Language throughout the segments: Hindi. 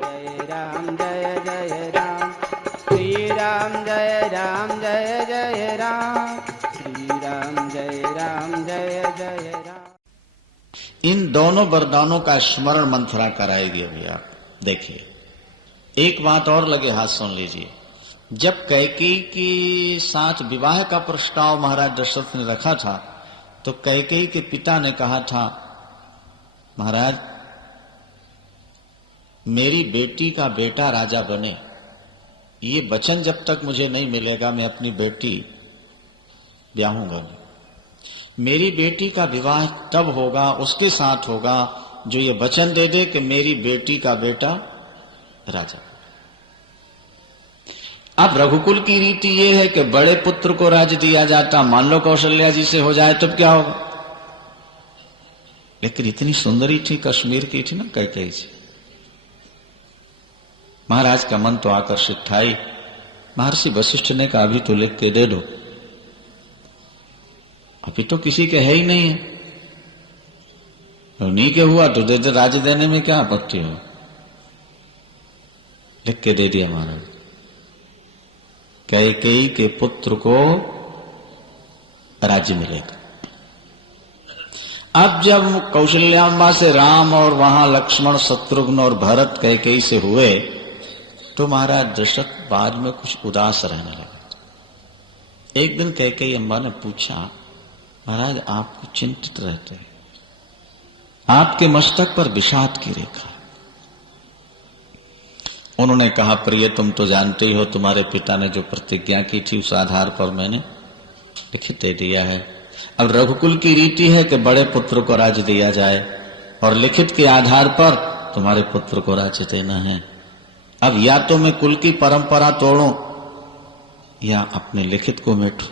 जय राम जय जय राम श्री राम जय जय राम श्री राम जय राम। इन दोनों वरदानों का स्मरण मंथरा कराएगी। अभी आप देखिए, एक बात और लगे हाथ सुन लीजिए। जब कैकेयी के साथ विवाह का प्रस्ताव महाराज दशरथ ने रखा था तो कैकेयी के पिता ने कहा था, महाराज मेरी बेटी का बेटा राजा बने, ये वचन जब तक मुझे नहीं मिलेगा मैं अपनी बेटी ब्याहूंगा नहीं। मेरी बेटी का विवाह तब होगा, उसके साथ होगा जो ये वचन दे दे कि मेरी बेटी का बेटा राजा। अब रघुकुल की रीति ये है कि बड़े पुत्र को राज्य दिया जाता, मान लो कौशल्या जी से हो जाए तब क्या होगा। लेकिन इतनी सुंदरी थी, कश्मीर की थी ना कैकेयी से, महाराज का मन तो आकर्षित था ही। महर्षि वशिष्ठ ने कहा अभी तो लिख के दे दो, अभी तो किसी के है ही नहीं है, उन्हीं के हुआ तो दे दे, राज्य देने में क्या आपत्ति हो। लिख के दे दिया महाराज, कैकेयी के पुत्र को राज्य मिलेगा। अब जब कौशल्याम्बा से राम और वहां लक्ष्मण शत्रुघ्न और भरत कैकेयी से हुए तो महाराज दशरथ बाद में कुछ उदास रहने लगे। एक दिन कैकेयी अम्बा ने पूछा, महाराज आपको चिंतित रहते हैं, आपके मस्तक पर विषाद की रेखा। उन्होंने कहा, प्रिय तुम तो जानते ही हो, तुम्हारे पिता ने जो प्रतिज्ञा की थी उस आधार पर मैंने लिखित दे दिया है। अब रघुकुल की रीति है कि बड़े पुत्र को राज्य दिया जाए और लिखित के आधार पर तुम्हारे पुत्र को राज्य देना है। अब या तो मैं कुल की परंपरा तोड़ूं या अपने लिखित को मिटूं।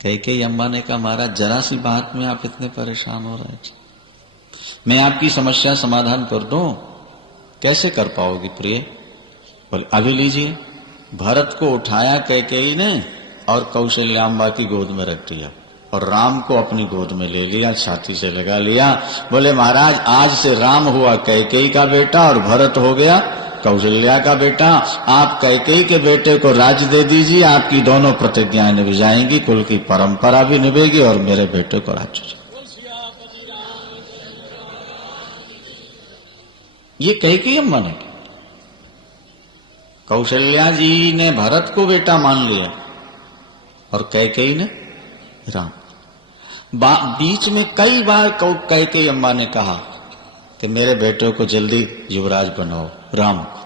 कैकेयी अम्बा ने कहा, महाराज जरा सी बात में आप इतने परेशान हो रहे थे, मैं आपकी समस्या समाधान कर दूं। कैसे कर पाओगी प्रिय? बोले अभी लीजिए। भरत को उठाया कैकेयी ने और कौशल्याम्बा की गोद में रख दिया और राम को अपनी गोद में ले लिया, छाती से लगा लिया। बोले महाराज आज से राम हुआ कैकेयी का बेटा और भरत हो गया कौशल्या का बेटा। आप कैकेयी के बेटे को राज्य दे दीजिए, आपकी दोनों प्रतिज्ञाएं निभ जाएंगी, कुल की परंपरा भी निभेगी और मेरे बेटे को राज्य। ये कैकेयी अम्मा ने, कौशल्या जी ने भरत को बेटा मान लिया और कैकेयी ने राम। बीच में कई बार कैकेयी अम्मा ने कहा कि मेरे बेटे को जल्दी युवराज बनाओ, राम को।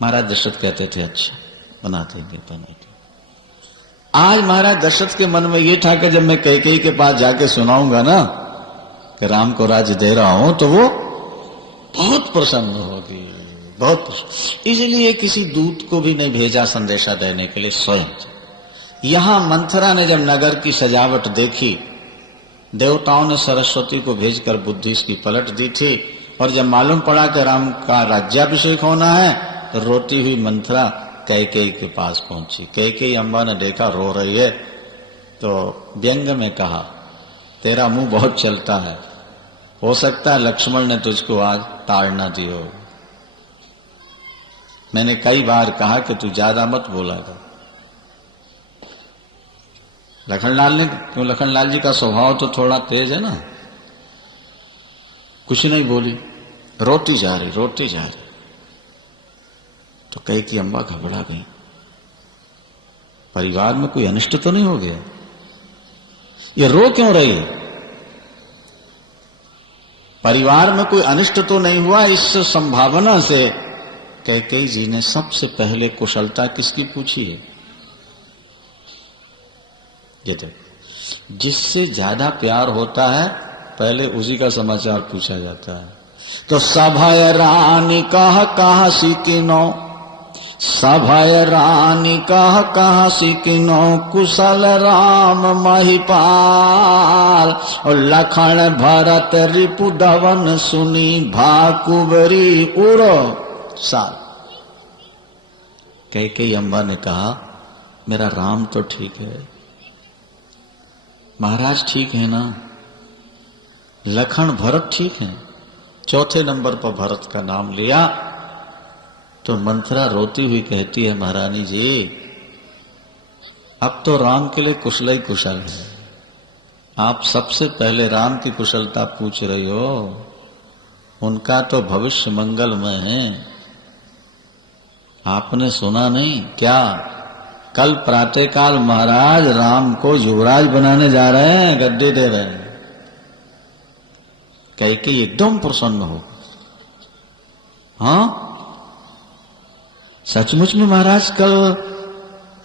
महाराज दशरथ कहते थे अच्छा बना देंगे, बना देंगे। आज महाराज दशरथ के मन में यह था कि जब मैं कैकेयी के पास जाके सुनाऊंगा ना कि राम को राज्य दे रहा हूं तो वो बहुत प्रसन्न होगी, बहुत प्रसन्न। इसलिए किसी दूत को भी नहीं भेजा संदेशा देने के लिए, स्वयं। यहां मंथरा ने जब नगर की सजावट देखी, देवताओं ने सरस्वती को भेजकर बुद्धि इसकी पलट दी थी और जब मालूम पड़ा कि राम का राज्याभिषेक होना है तो रोती हुई मंथरा कैकेयी के पास पहुंची। कैकेयी अम्बा ने देखा रो रही है तो व्यंग में कहा, तेरा मुंह बहुत चलता है, हो सकता है लक्ष्मण ने तुझको आज ताड़ ना दी हो। मैंने कई बार कहा कि तू ज्यादा मत बोला कर। लखनलाल ने, क्यों लखनलाल जी का स्वभाव तो थोड़ा तेज है ना, कुछ नहीं बोली, रोती जा रही, रोती जा रही। तो कैकेयी अम्बा घबरा गई, परिवार में कोई अनिष्ट तो नहीं हो गया, ये रो क्यों रही है? परिवार में कोई अनिष्ट तो नहीं हुआ? इस संभावना से कैकेयी जी ने सबसे पहले कुशलता किसकी पूछी है? ये देखो, जिससे ज्यादा प्यार होता है पहले उसी का समाचार पूछा जाता है। तो सभय रानी कहा सिकिनो, सभय रानी कहा सिकिनो, कुशल राम महिपाल। और लखन भरत रिपु दवन सुनी, भाकुबरी उड़ो साल। कैकेयी अम्बा ने कहा, मेरा राम तो ठीक है, महाराज ठीक है ना, लखन भरत ठीक है, चौथे नंबर पर भरत का नाम लिया तो मंथरा रोती हुई कहती है, महारानी जी अब तो राम के लिए कुशल ही कुशल है। आप सबसे पहले राम की कुशलता पूछ रही हो, उनका तो भविष्य मंगलमय है। आपने सुना नहीं क्या? कल प्रातःकाल महाराज राम को युवराज बनाने जा रहे हैं, गद्दी दे रहे हैं। कैकेयी एकदम प्रसन्न हो। हाँ सचमुच में महाराज कल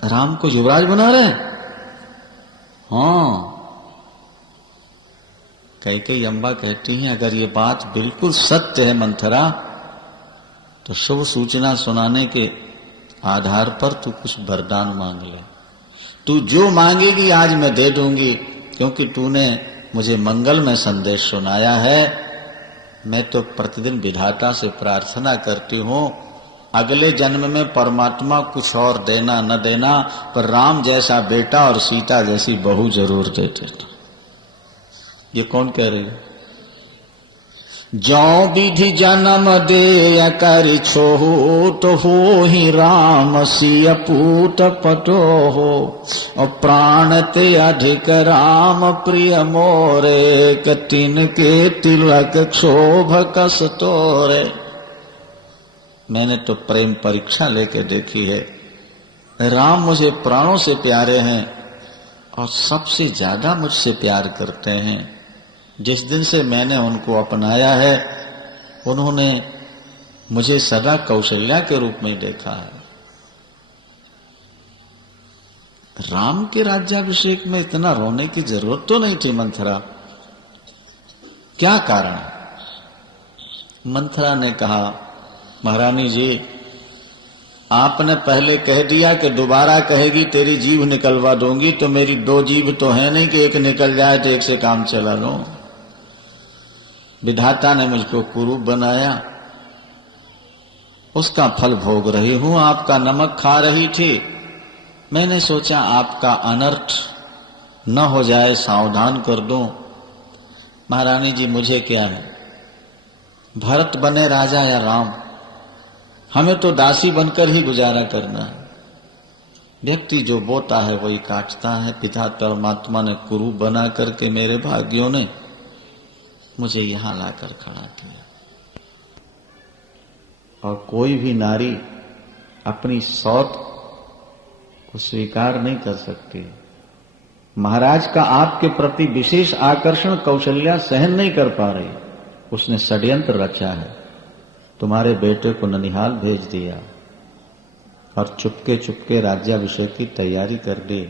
राम को युवराज बना रहे हैं? हाँ। कैकेयी अम्बा कहती हैं, अगर ये बात बिल्कुल सत्य है मंथरा, तो शुभ सूचना सुनाने के आधार पर तू कुछ वरदान मांग ले। तू जो मांगेगी आज मैं दे दूंगी, क्योंकि तूने मुझे मंगल में संदेश सुनाया है। मैं तो प्रतिदिन विधाता से प्रार्थना करती हूं, अगले जन्म में परमात्मा कुछ और देना न देना, पर राम जैसा बेटा और सीता जैसी बहू जरूर दे देता। ये कौन कह रही है? जो विधि जन्म दे कर छोहु, तो हो ही राम सिय पूत पटो हो। और प्राण ते अधिक राम प्रिय मोरे, कतिन के तिलक क्षोभ कस तोरे। मैंने तो प्रेम परीक्षा लेके देखी है। राम मुझे प्राणों से प्यारे हैं और सबसे ज्यादा मुझसे प्यार करते हैं। जिस दिन से मैंने उनको अपनाया है, उन्होंने मुझे सदा कौशल्या के रूप में देखा है। राम के राज्याभिषेक में इतना रोने की जरूरत तो नहीं थी मंथरा, क्या कारण? मंथरा ने कहा, महारानी जी आपने पहले कह दिया कि दोबारा कहेगी तेरी जीभ निकलवा दूंगी, तो मेरी दो जीभ तो है नहीं कि एक निकल जाए तो एक से काम चला लो। विधाता ने मुझको कुरूप बनाया, उसका फल भोग रही हूं। आपका नमक खा रही थी, मैंने सोचा आपका अनर्थ न हो जाए, सावधान कर दूं। महारानी जी मुझे क्या है, भरत बने राजा या राम, हमें तो दासी बनकर ही गुजारा करना है। व्यक्ति जो बोता है वही काटता है। पिता परमात्मा ने कुरूप बना करके मेरे भाग्यों ने मुझे यहां लाकर खड़ा किया। और कोई भी नारी अपनी सौत को स्वीकार नहीं कर सकती। महाराज का आपके प्रति विशेष आकर्षण कौशल्या सहन नहीं कर पा रही, उसने षड्यंत्र रचा है, तुम्हारे बेटे को ननिहाल भेज दिया और चुपके चुपके राज्याभिषेक की तैयारी कर दी।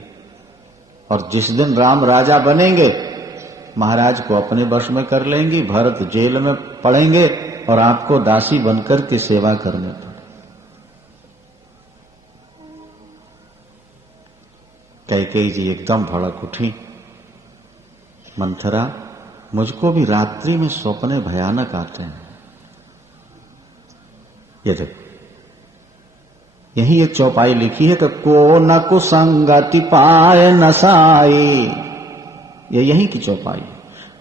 और जिस दिन राम राजा बनेंगे, महाराज को अपने वश में कर लेंगी, भरत जेल में पड़ेंगे और आपको दासी बनकर के सेवा करने पड़े। कैकेयी जी एकदम भड़क उठी। मंथरा मुझको भी रात्रि में सपने भयानक आते हैं। ये देखो, यही एक चौपाई लिखी है कि को न कुसंगति पाए नसाई। ये यही की चौपाई।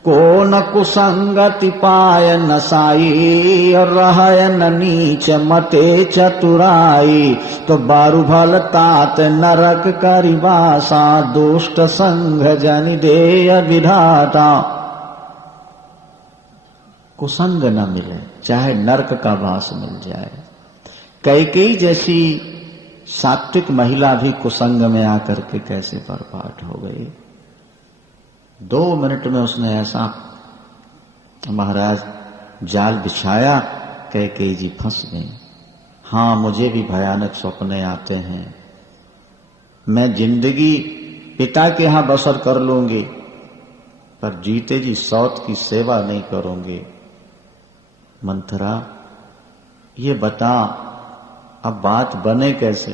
को न कुसंगति पाए नसाई, और रहे न नीच मते चतुराई। तो बारु भल तात नरक करिवासा, दुष्ट संग जनि देय विधाता। कुसंग न मिले, चाहे नरक का वास मिल जाए। कैकेयी जैसी सात्विक महिला भी कुसंग में आकर के कैसे बर्बाद हो गई। 2 मिनट में उसने ऐसा महाराज जाल बिछाया, कैकेयी जी फंस गई। हाँ मुझे भी भयानक सपने आते हैं। मैं जिंदगी पिता के यहां बसर कर लूंगी, पर जीते जी सौत की सेवा नहीं करूंगी। मंथरा ये बता अब बात बने कैसे?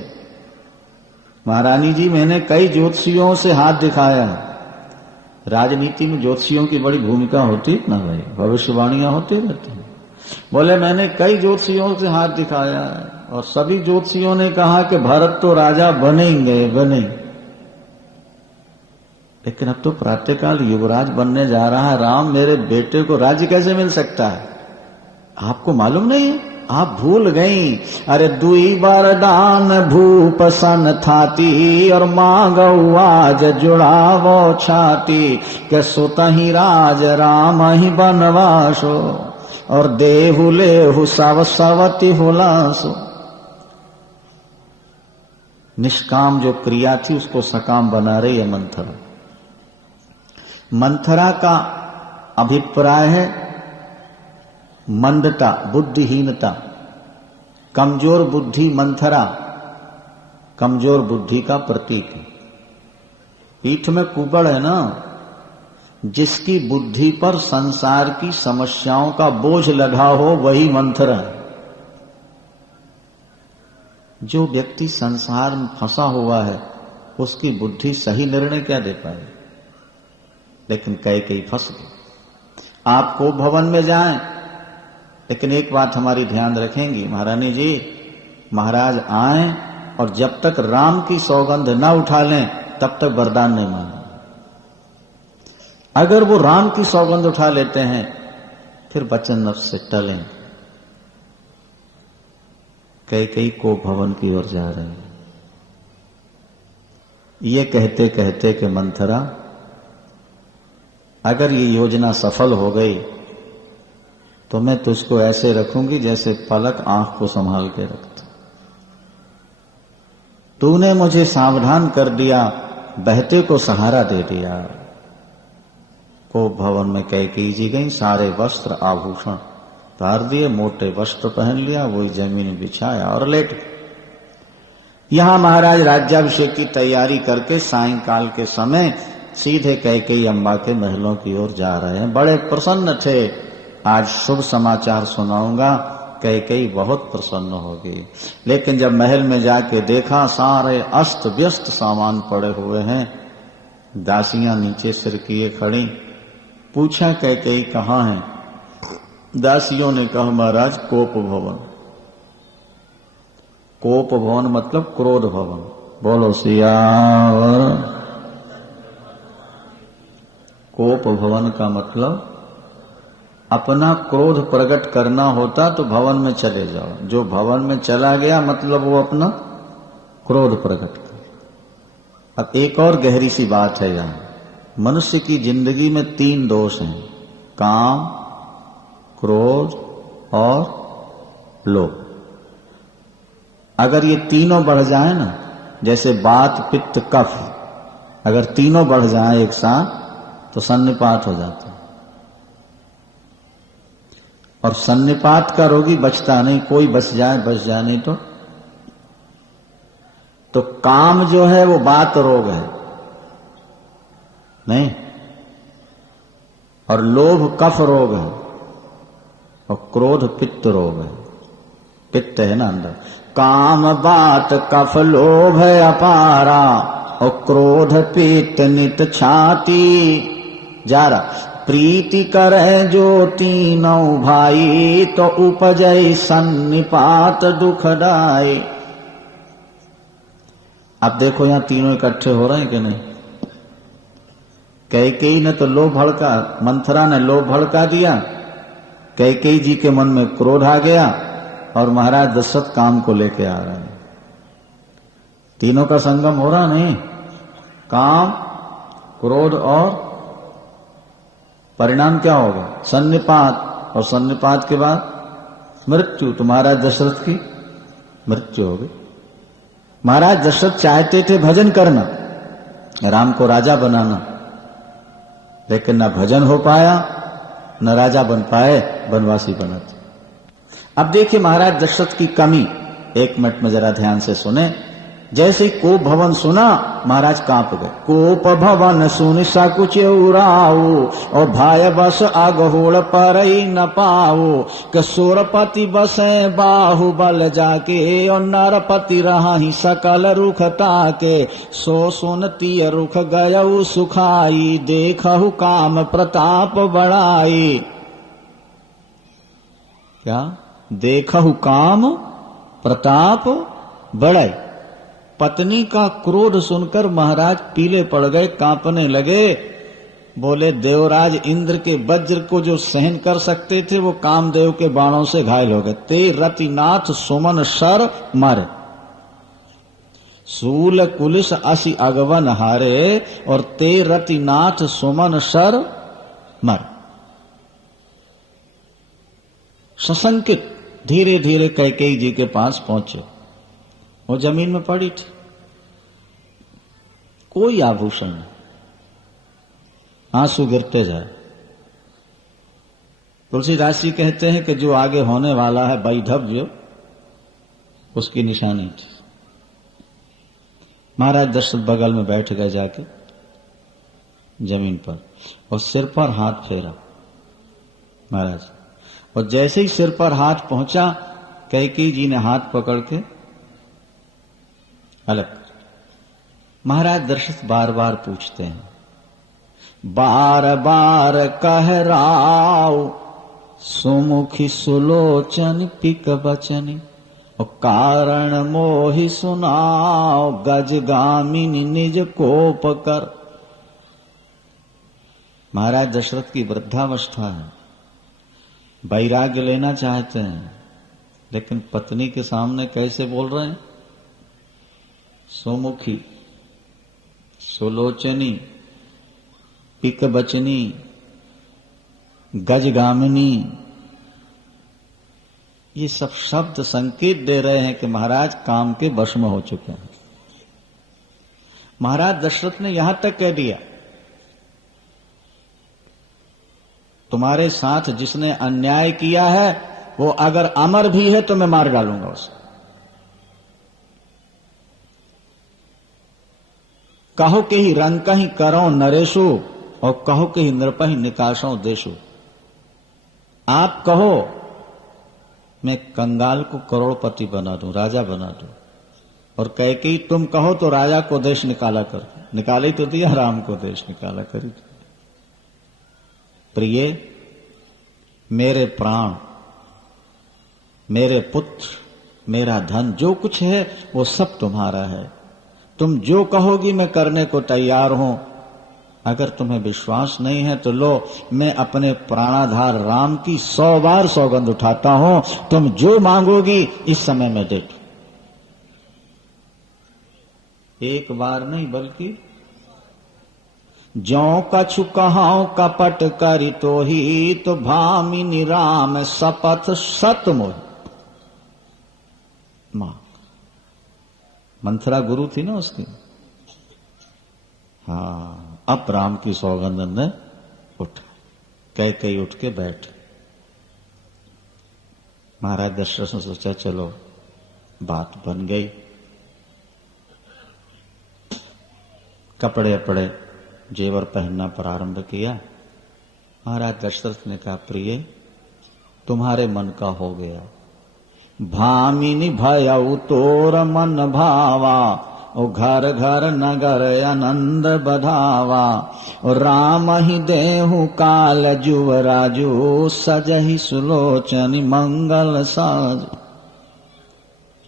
महारानी जी मैंने कई ज्योतिषियों से हाथ दिखाया। राजनीति में ज्योतिषियों की बड़ी भूमिका होती है ना भाई, भविष्यवाणियां होती रहती हैं। बोले मैंने कई ज्योतिषियों से हाथ दिखाया और सभी ज्योतिषियों ने कहा कि भरत तो राजा बनेंगे बने, लेकिन अब तो प्रातःकाल युवराज बनने जा रहा है राम, मेरे बेटे को राज्य कैसे मिल सकता है? आपको मालूम नहीं है? आप भूल गई। अरे दुई वरदान भूप सन थाती और मांगऊ आज जुड़ावो छाती के सुतहि राज राम ही बनवासो और देहु लेहु सव सवति हुलासो। निष्काम जो क्रिया थी उसको सकाम बना रही है मंथरा। मंथरा का अभिप्राय है मंदता, बुद्धिहीनता, कमजोर बुद्धि। मंथरा कमजोर बुद्धि का प्रतीक है। पीठ में कुबड़ है ना, जिसकी बुद्धि पर संसार की समस्याओं का बोझ लगा हो वही मंथरा है। जो व्यक्ति संसार में फंसा हुआ है उसकी बुद्धि सही निर्णय क्या दे पाए। लेकिन कई फंस गए। आपको भवन में जाएं, लेकिन एक बात हमारी ध्यान रखेंगी महारानी जी, महाराज आए और जब तक राम की सौगंध न उठा लें तब तक वरदान नहीं मांगे। अगर वो राम की सौगंध उठा लेते हैं फिर वचन नफ्स से टलें। कई को भवन की ओर जा रहे हैं। ये कहते कहते कि मंथरा, अगर ये योजना सफल हो गई तो मैं तुझको ऐसे रखूंगी जैसे पलक आंख को संभाल के रखता। तूने मुझे सावधान कर दिया, बहते को सहारा दे दिया। को भवन में कैकेयी जी गई, सारे वस्त्र आभूषण उतार दिए, मोटे वस्त्र पहन लिया, वही जमीन बिछाया और लेट गए। यहां महाराज राज्याभिषेक की तैयारी करके सायंकाल के समय सीधे कैकेयी अम्बा के महलों की ओर जा रहे हैं। बड़े प्रसन्न थे। आज शुभ समाचार सुनाऊंगा। कैकेयी बहुत प्रसन्न हो गई। लेकिन जब महल में जाके देखा सारे अस्त व्यस्त सामान पड़े हुए हैं, दासियां नीचे सिर किए खड़ी। पूछा कैकेयी कहाँ है? दासियों ने कहा महाराज कोप भवन। कोप भवन मतलब क्रोध भवन। बोलो सियावर। कोप भवन का मतलब अपना क्रोध प्रकट करना होता तो भवन में चले जाओ। जो भवन में चला गया मतलब वो अपना क्रोध प्रकट कर। अब एक और गहरी सी बात है यहां। मनुष्य की जिंदगी में 3 दोष हैं, काम, क्रोध और लोभ। अगर ये तीनों बढ़ जाए ना, जैसे बात, पित्त, कफ, अगर तीनों बढ़ जाए एक साथ तो सन्निपात हो जाता है। और सन्निपात का रोगी बचता नहीं। कोई बच जाए नहीं तो काम जो है वो बात रोग है नहीं, और लोभ कफ रोग है, और क्रोध पित्त रोग है। पित्त है ना अंदर। काम बात कफ लोभ है अपारा, और क्रोध पित्त नित छाती। जा रहा। प्रीति करे जो तीनों भाई, तो उपजय सन्निपात दुखदाई। अब देखो यहां तीनों इकट्ठे हो रहे हैं कि नहीं। कैकेयी ने तो लोभ भड़का, मंथरा ने लोभ भड़का दिया, कैकेयी जी के मन में क्रोध आ गया, और महाराज दशरथ काम को लेके आ रहे हैं। तीनों का संगम हो रहा नहीं। काम, क्रोध और परिणाम क्या होगा? सन्निपात। और सन्निपात के बाद मृत्यु। तो महाराज दशरथ की मृत्यु हो गई। महाराज दशरथ चाहते थे भजन करना, राम को राजा बनाना, लेकिन न भजन हो पाया न राजा बन पाए, वनवासी बना थे। अब देखिए महाराज दशरथ की कमी। 1 मिनट में जरा ध्यान से सुने। जैसे ही कोप भवन सुना महाराज कांप गए। कोप भवन सुन सकुच उराओ, और भाय बस आगहोड़ पर न पाओ। के सुरपति बसे बाहुबल जाके, और नरपति रहा ही सकल रुख ताके। सो सुनती रुख गयऊ सुखाई, देखहु काम प्रताप बढ़ाई। क्या? देखहु काम प्रताप बढ़ाई। पत्नी का क्रोध सुनकर महाराज पीले पड़ गए, कांपने लगे। बोले देवराज इंद्र के वज्र को जो सहन कर सकते थे वो कामदेव के बाणों से घायल हो गए। ते रतिनाथ सुमन शर मर, सूल कुलिस असि अगवन हारे, और ते रतिनाथ सुमन शर मर। सशंकित धीरे धीरे कैकेयी जी के पास पहुंचे। वो जमीन में पड़ी थी, कोई आभूषण नहीं, आंसू गिरते जाए। तुलसीदास जी कहते हैं कि जो आगे होने वाला है वैधव्य, उसकी निशानी थी। महाराज दशरथ बगल में बैठ गए जाके जमीन पर, और सिर पर हाथ फेरा महाराज। और जैसे ही सिर पर हाथ पहुंचा, कैकेयी जी ने हाथ पकड़ के अलग कर। महाराज दशरथ बार बार पूछते हैं, बार बार कह राव सुमुखी सुलोचन पिक बचनी, और कारण मोहि सुनाओ गजगामिनी निज कोप कर। महाराज दशरथ की वृद्धावस्था है, वैराग्य लेना चाहते हैं, लेकिन पत्नी के सामने कैसे बोल रहे हैं? सुमुखी, सुलोचनी, पिक बचनी, गजगामिनी, ये सब शब्द संकेत दे रहे हैं कि महाराज काम के वश में हो चुके हैं। महाराज दशरथ ने यहां तक कह दिया, तुम्हारे साथ जिसने अन्याय किया है वो अगर अमर भी है तो मैं मार डालूंगा उसे। कहो कि ही रंग ही करो नरेशु, और कहो कि ही नृपहि निकाशों देशु। आप कहो मैं कंगाल को करोड़पति बना दूं, राजा बना दूं, और कैकेयी तुम कहो तो राजा को देश निकाला कर। निकाले तो दिया, राम को देश निकाला करी। प्रिय, मेरे प्राण, मेरे पुत्र, मेरा धन, जो कुछ है वो सब तुम्हारा है। तुम जो कहोगी मैं करने को तैयार हूं। अगर तुम्हें विश्वास नहीं है तो लो, मैं अपने प्राणाधार राम की 100 बार सौगंध उठाता हूं, तुम जो मांगोगी इस समय में दे दूं। एक बार नहीं बल्कि जो कछु कहां कपट करी तो ही, तो भामिनी राम शपथ सत मोहि। मां मंथरा गुरु थी ना उसकी। हाँ, अब राम की सौगंध ने उठ कैकेयी उठ के बैठ। महाराज दशरथ ने सोचा चलो बात बन गई। कपड़े अपड़े जेवर पहनना प्रारंभ किया। महाराज दशरथ ने कहा, प्रिय तुम्हारे मन का हो गया। भामिनी भयउ तोर मन भावा, ओ घर घर नगर आनंद बधावा, और राम ही देहु काल जुवराजु, सजहि सुलोचनी मंगल साज।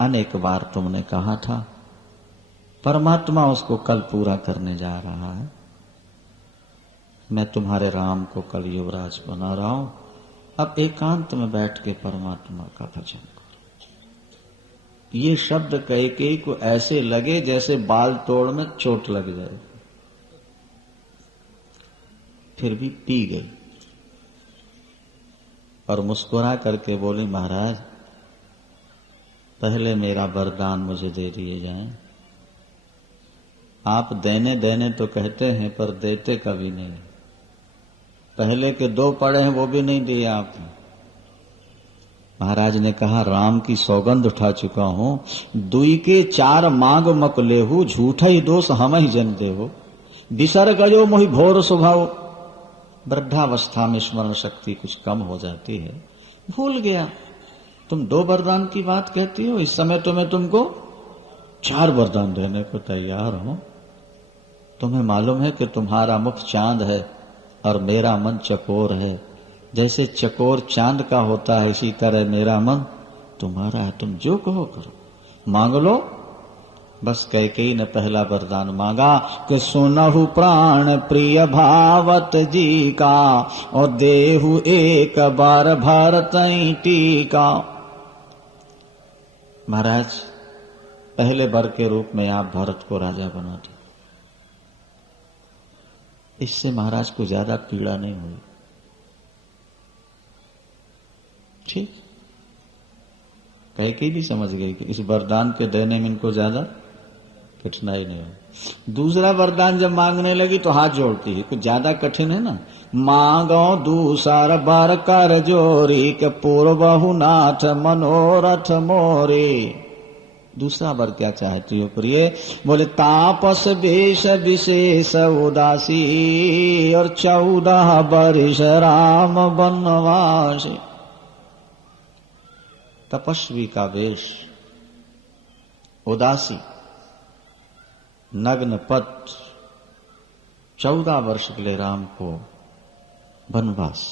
अनेक बार तुमने कहा था, परमात्मा उसको कल पूरा करने जा रहा है। मैं तुम्हारे राम को कल युवराज बना रहा हूं। अब एकांत में बैठ के परमात्मा का भजन करो। ये शब्द कैकेयी को ऐसे लगे जैसे बाल तोड़ में चोट लग जाए, फिर भी पी गई और मुस्कुरा करके बोली, महाराज पहले मेरा वरदान मुझे दे दिए जाएं। आप देने देने तो कहते हैं पर देते कभी नहीं। पहले के 2 पड़े हैं वो भी नहीं दिए आपने। महाराज ने कहा, राम की सौगंध उठा चुका हूं, दुई के 4 मांग मक लेहू, झूठा ही दोष हम ही जन देहो, बिसर गयो मोहि भोर स्वभाव। वृद्धावस्था में स्मरण शक्ति कुछ कम हो जाती है, भूल गया। तुम 2 वरदान की बात कहती हो, इस समय तो मैं तुमको 4 वरदान देने को तैयार हूं। तुम्हें मालूम है कि तुम्हारा मुख चांद है और मेरा मन चकोर है। जैसे चकोर चांद का होता है, इसी तरह मेरा मन तुम्हारा है। तुम जो कहो करो, मांग लो बस कैकेयी ने पहला वरदान मांगा कि सुनहु प्राण प्रिय भावत जी का और देहु एक बार भरत टीका। महाराज पहले वर के रूप में आप भरत को राजा बना दिए। इससे महाराज को ज्यादा पीड़ा नहीं हुई। ठीक, कैकेयी भी समझ गई कि इस वरदान के देने में इनको ज्यादा कठिनाई नहीं हो। दूसरा वरदान जब मांगने लगी तो हाथ जोड़ती है, कुछ ज्यादा कठिन है ना। मांगो दूसर बर कर जोरी के पूर्वहु नाथ मनोरथ मोरे। दूसरा वर क्या चाहती हो प्रिय? बोले तापस वेश विशेष उदासी और 14 वर्ष राम वनवासी। तपस्वी का वेश, उदासी, नग्न पट, 14 वर्ष के लिए राम को वनवास।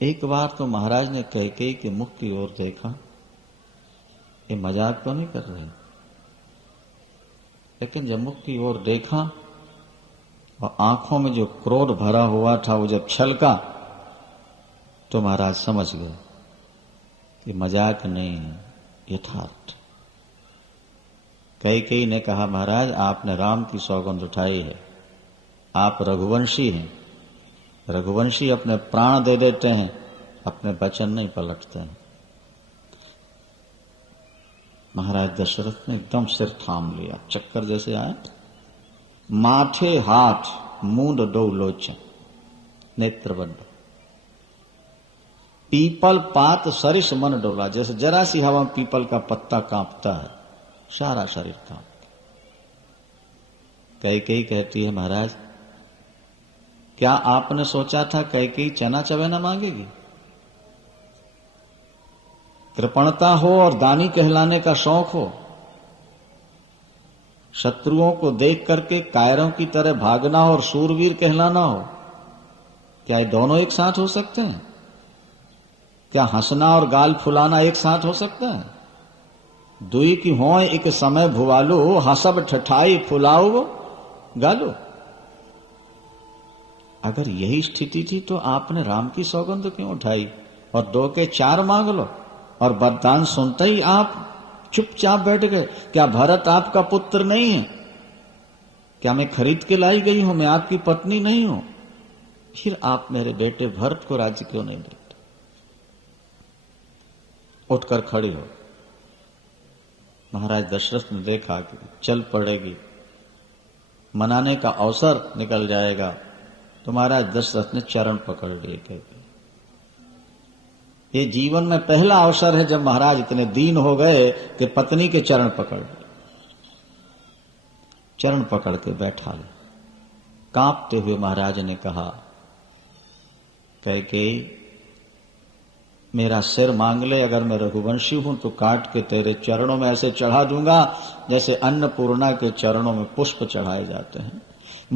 एक बार तो महाराज ने कैकेयी के मुख की ओर देखा, ये मजाक तो नहीं कर रहे, लेकिन जब मुख की ओर देखा और आंखों में जो क्रोध भरा हुआ था वो जब छलका तो महाराज समझ गए कि मजाक नहीं है, यथार्थ। कैकेयी ने कहा महाराज आपने राम की सौगंध उठाई है, आप रघुवंशी हैं, रघुवंशी अपने प्राण दे देते हैं, अपने वचन नहीं पलटते हैं। महाराज दशरथ ने एकदम सिर थाम लिया, चक्कर जैसे आए। माथे हाथ मूंद दो लोचन, नेत्र बंद। पीपल पात सरिस मन डोला, जैसे जरा सी हवा में पीपल का पत्ता कांपता है, सारा शरीर कांपता। कैकेयी कहती है महाराज क्या आपने सोचा था कैकेयी चना चबेना मांगेगी? कृपणता हो और दानी कहलाने का शौक हो, शत्रुओं को देख करके कायरों की तरह भागना हो और सूरवीर कहलाना हो, क्या ये दोनों एक साथ हो सकते हैं? क्या हंसना और गाल फुलाना एक साथ हो सकता है? दुई की हो एक समय भुवालो, हसब ठठाई फुलाओ गालो। अगर यही स्थिति थी तो आपने राम की सौगंध क्यों उठाई और 2 के 4 मांग लो, और वरदान सुनते ही आप चुपचाप बैठ गए? क्या भरत आपका पुत्र नहीं है? क्या मैं खरीद के लाई गई हूं? मैं आपकी पत्नी नहीं हूं? फिर आप मेरे बेटे भरत को राज्य क्यों नहीं देते? उठकर खड़ी हो। महाराज दशरथ ने देखा कि चल पड़ेगी, मनाने का अवसर निकल जाएगा, तो महाराज दशरथ ने चरण पकड़ लिए। कहते ये जीवन में पहला अवसर है जब महाराज इतने दीन हो गए कि पत्नी के चरण पकड़ लिए। चरण पकड़ के बैठा ले। कांपते हुए महाराज ने कहा कैकेयी मेरा सिर मांग ले, अगर मैं रघुवंशी हूं तो काट के तेरे चरणों में ऐसे चढ़ा दूंगा जैसे अन्नपूर्णा के चरणों में पुष्प चढ़ाए जाते हैं।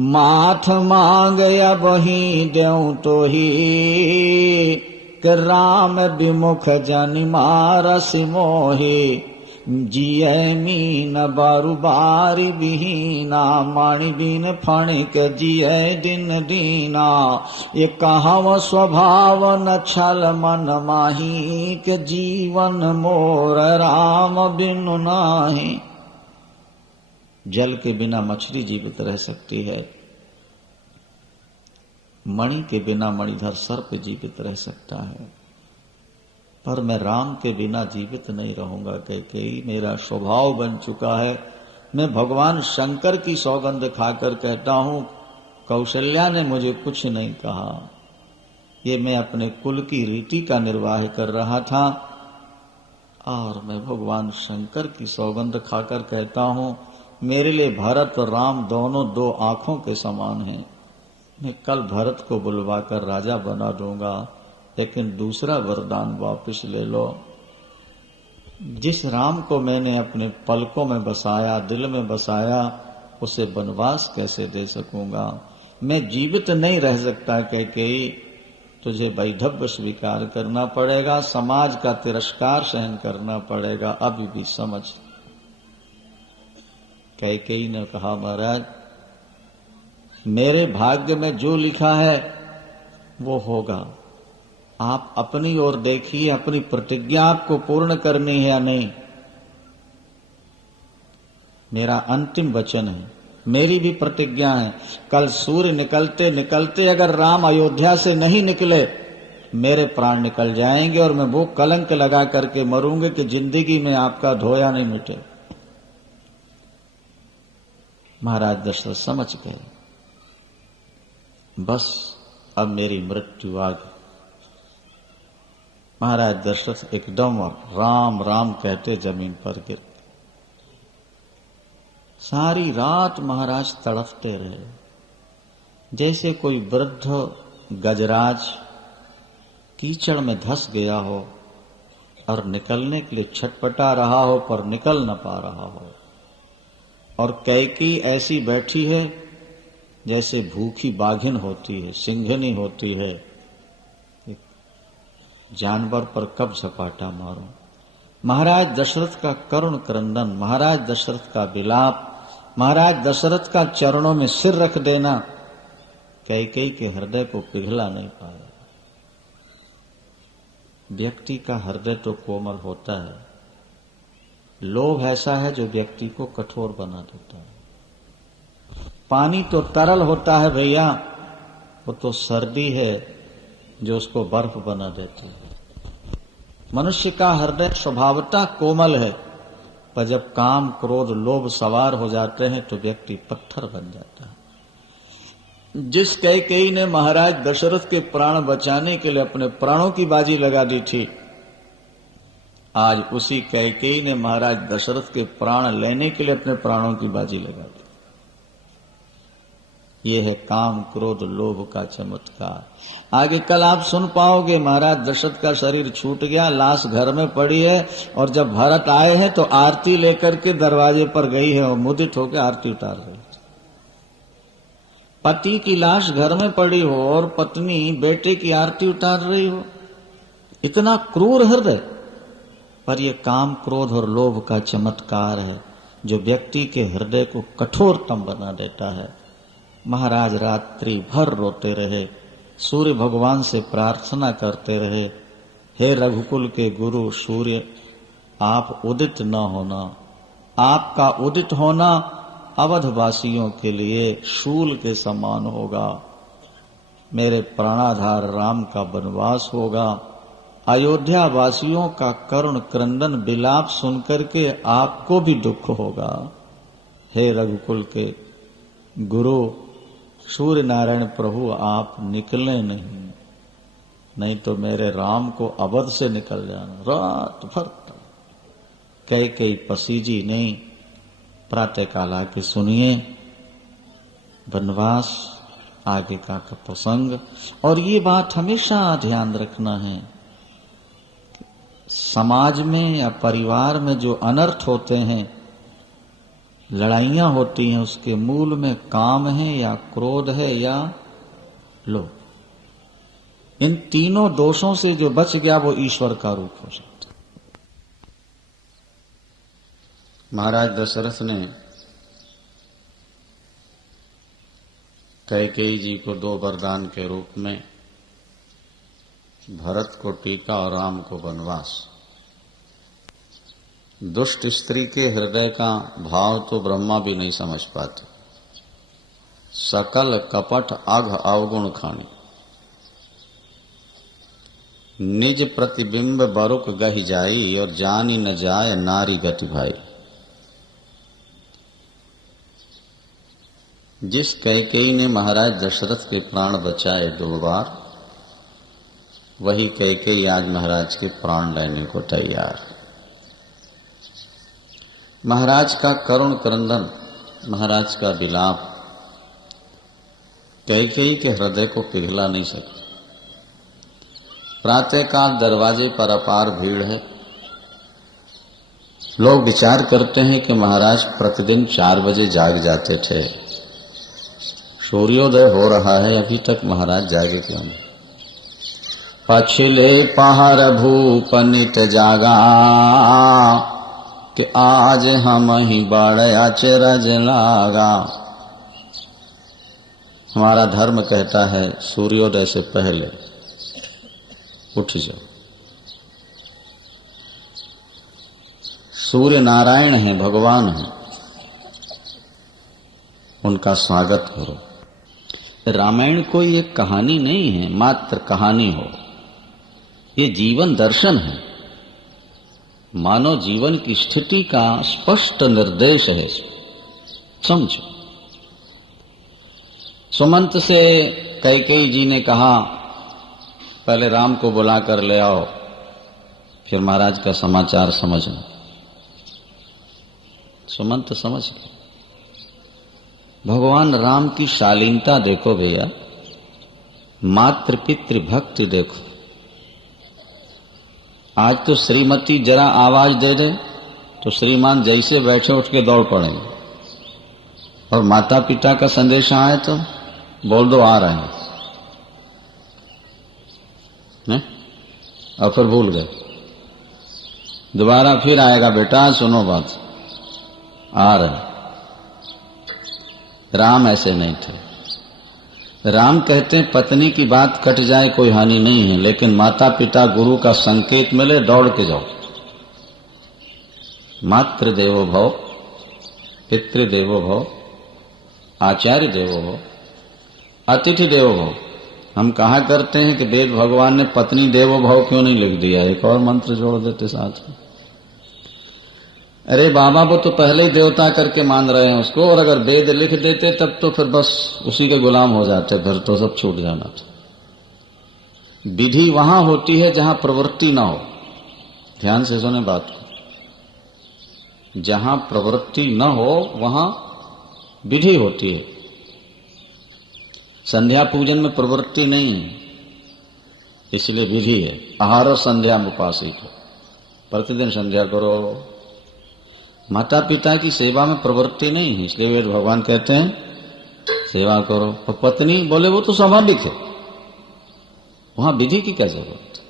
माथ मांग अब ही देऊं तो ही कि राम विमुख जन मारस मोहे, जिय मीन बारू बारी बिहीना, माणी बीन फणिक जिय दिन दीना। ये कहाव स्वभाव न छल मन माही, के जीवन मोर राम बिनु नाही। जल के बिना मछली जीवित रह सकती है, मणि के बिना मणिधर सर्प जीवित रह सकता है, पर मैं राम के बिना जीवित नहीं रहूंगा। कैकेयी मेरा स्वभाव बन चुका है। मैं भगवान शंकर की सौगंध खाकर कहता हूं कौशल्या ने मुझे कुछ नहीं कहा, ये मैं अपने कुल की रीति का निर्वाह कर रहा था, और मैं भगवान शंकर की सौगंध खाकर कहता हूं मेरे लिए भरत और राम दोनों 2 आंखों के समान हैं। मैं कल भरत को बुलवाकर राजा बना दूंगा, लेकिन दूसरा वरदान वापस ले लो। जिस राम को मैंने अपने पलकों में बसाया, दिल में बसाया, उसे वनवास कैसे दे सकूंगा? मैं जीवित नहीं रह सकता कैकेयी, तुझे वैधव्य स्वीकार करना पड़ेगा, समाज का तिरस्कार सहन करना पड़ेगा। अभी भी समझ। कैकेयी ने कहा, महाराज मेरे भाग्य में जो लिखा है वो होगा, आप अपनी ओर देखिए, अपनी प्रतिज्ञा आपको पूर्ण करनी है या नहीं। मेरा अंतिम वचन है, मेरी भी प्रतिज्ञा है, कल सूर्य निकलते निकलते अगर राम अयोध्या से नहीं निकले, मेरे प्राण निकल जाएंगे और मैं वो कलंक लगा करके मरूंगे कि जिंदगी में आपका धोया नहीं मिटे। महाराज दशरथ समझ गए, बस अब मेरी मृत्यु आ गई। महाराज दशरथ एकदम राम राम कहते जमीन पर गिर। सारी रात महाराज तड़पते रहे, जैसे कोई वृद्ध गजराज कीचड़ में धंस गया हो और निकलने के लिए छटपटा रहा हो पर निकल न पा रहा हो। और कैकेयी ऐसी बैठी है जैसे भूखी बाघिन होती है, सिंघनी होती है, जानवर पर कब झपाटा मारो। महाराज दशरथ का करुण क्रंदन, महाराज दशरथ का विलाप, महाराज दशरथ का चरणों में सिर रख देना कैकेयी के हृदय को पिघला नहीं पाया। व्यक्ति का हृदय तो कोमल होता है, लोभ ऐसा है जो व्यक्ति को कठोर बना देता है। पानी तो तरल होता है भैया, वो तो सर्दी है जो उसको बर्फ बना देती है। मनुष्य का हृदय स्वभावतः कोमल है, पर जब काम क्रोध लोभ सवार हो जाते हैं तो व्यक्ति पत्थर बन जाता है। जिस कैकेयी ने महाराज दशरथ के प्राण बचाने के लिए अपने प्राणों की बाजी लगा दी थी, आज उसी कैकेयी ने महाराज दशरथ के प्राण लेने के लिए अपने प्राणों की बाजी लगा दी। ये है काम क्रोध लोभ का चमत्कार। आगे कल आप सुन पाओगे, महाराज दशरथ का शरीर छूट गया, लाश घर में पड़ी है, और जब भरत आए हैं तो आरती लेकर के दरवाजे पर गई है और मुदित होकर आरती उतार रही है। पति की लाश घर में पड़ी हो और पत्नी बेटे की आरती उतार रही हो, इतना क्रूर हृदय। पर यह काम क्रोध और लोभ का चमत्कार है जो व्यक्ति के हृदय को कठोरतम बना देता है। महाराज रात्रि भर रोते रहे, सूर्य भगवान से प्रार्थना करते रहे, हे रघुकुल के गुरु सूर्य, आप उदित न होना, आपका उदित होना अवधवासियों के लिए शूल के समान होगा। मेरे प्राणाधार राम का वनवास होगा। अयोध्या वासियों का करुण क्रंदन विलाप सुनकर के आपको भी दुख होगा। हे रघुकुल के गुरु सूर्य नारायण प्रभु, आप निकले नहीं तो मेरे राम को अवध से निकल जाना। रात भर कैकेयी पसीजी नहीं। प्रातः काल आके सुनिए वनवास आगे का प्रसंग। और ये बात हमेशा ध्यान रखना है, समाज में या परिवार में जो अनर्थ होते हैं, लड़ाइयां होती हैं, उसके मूल में काम है या क्रोध है या लोभ। इन तीनों दोषों से जो बच गया वो ईश्वर का रूप हो सकता। महाराज दशरथ ने कैकेयी जी को 2 वरदान के रूप में भरत को टीका और राम को वनवास। दुष्ट स्त्री के हृदय का भाव तो ब्रह्मा भी नहीं समझ पाते। सकल कपट अघ अवगुण खानी, निज प्रतिबिंब बरुक गहि जाई, और जानी न जाय नारी गति भाई। जिस कैकेयी ने महाराज दशरथ के प्राण बचाए 2 बार, वही कैकेयी आज महाराज के प्राण लेने को तैयार। महाराज का करुण क्रंदन, महाराज का विलाप कैकेयी के हृदय को पिघला नहीं सकता। प्रातःकाल दरवाजे पर अपार भीड़ है। लोग विचार करते हैं कि महाराज प्रतिदिन 4 बजे जाग जाते थे, सूर्योदय हो रहा है, अभी तक महाराज जागे क्यों नहीं। पछिले पहर भूप नित जागा, कि आज हम ही बड़े अचरज लागा। हमारा धर्म कहता है सूर्योदय से पहले उठ जाओ। सूर्य नारायण हैं, भगवान हैं, उनका स्वागत करो। रामायण कोई एक कहानी नहीं है, मात्र कहानी हो, ये जीवन दर्शन है, मानव जीवन की स्थिति का स्पष्ट निर्देश है। समझो, सुमंत से कैकेयी जी ने कहा पहले राम को बुला कर ले आओ, फिर महाराज का समाचार समझना। सुमंत समझ गए। भगवान राम की शालीनता देखो भैया, मातृ पितृ भक्ति देखो। आज तो श्रीमती जरा आवाज दे दे तो श्रीमान जैसे बैठे उठ के दौड़ पड़ेंगे, और माता पिता का संदेश आए तो बोल दो आ रहे हैं, ने? और फिर भूल गए, दोबारा फिर आएगा बेटा सुनो बात, आ रहे। राम ऐसे नहीं थे। राम कहते हैं पत्नी की बात कट जाए कोई हानि नहीं है, लेकिन माता पिता गुरु का संकेत मिले दौड़ के जाओ। मातृ देवो भव, पितृ देवो भव, आचार्य देवो भव, अतिथि देवो भव। हम कहा करते हैं कि वेद भगवान ने पत्नी देवो भव क्यों नहीं लिख दिया, एक और मंत्र जोड़ देते साथ में। अरे बाबा वो तो पहले ही देवता करके मान रहे हैं उसको, और अगर वेद लिख देते तब तो फिर बस उसी के गुलाम हो जाते, फिर तो सब छूट जाना था। विधि वहां होती है जहां प्रवृत्ति ना हो। ध्यान से सुने बात को, जहां प्रवृत्ति न हो वहां विधि होती है। संध्या पूजन में प्रवृत्ति नहीं है, इसलिए विधि है। आहार संध्या उपासित हो, प्रतिदिन संध्या करो। माता पिता की सेवा में प्रवृत्ति नहीं है, इसलिए वेद भगवान कहते हैं सेवा करो। और पत्नी बोले वो तो स्वाभाविक है, वहां विधि की क्या जरूरत।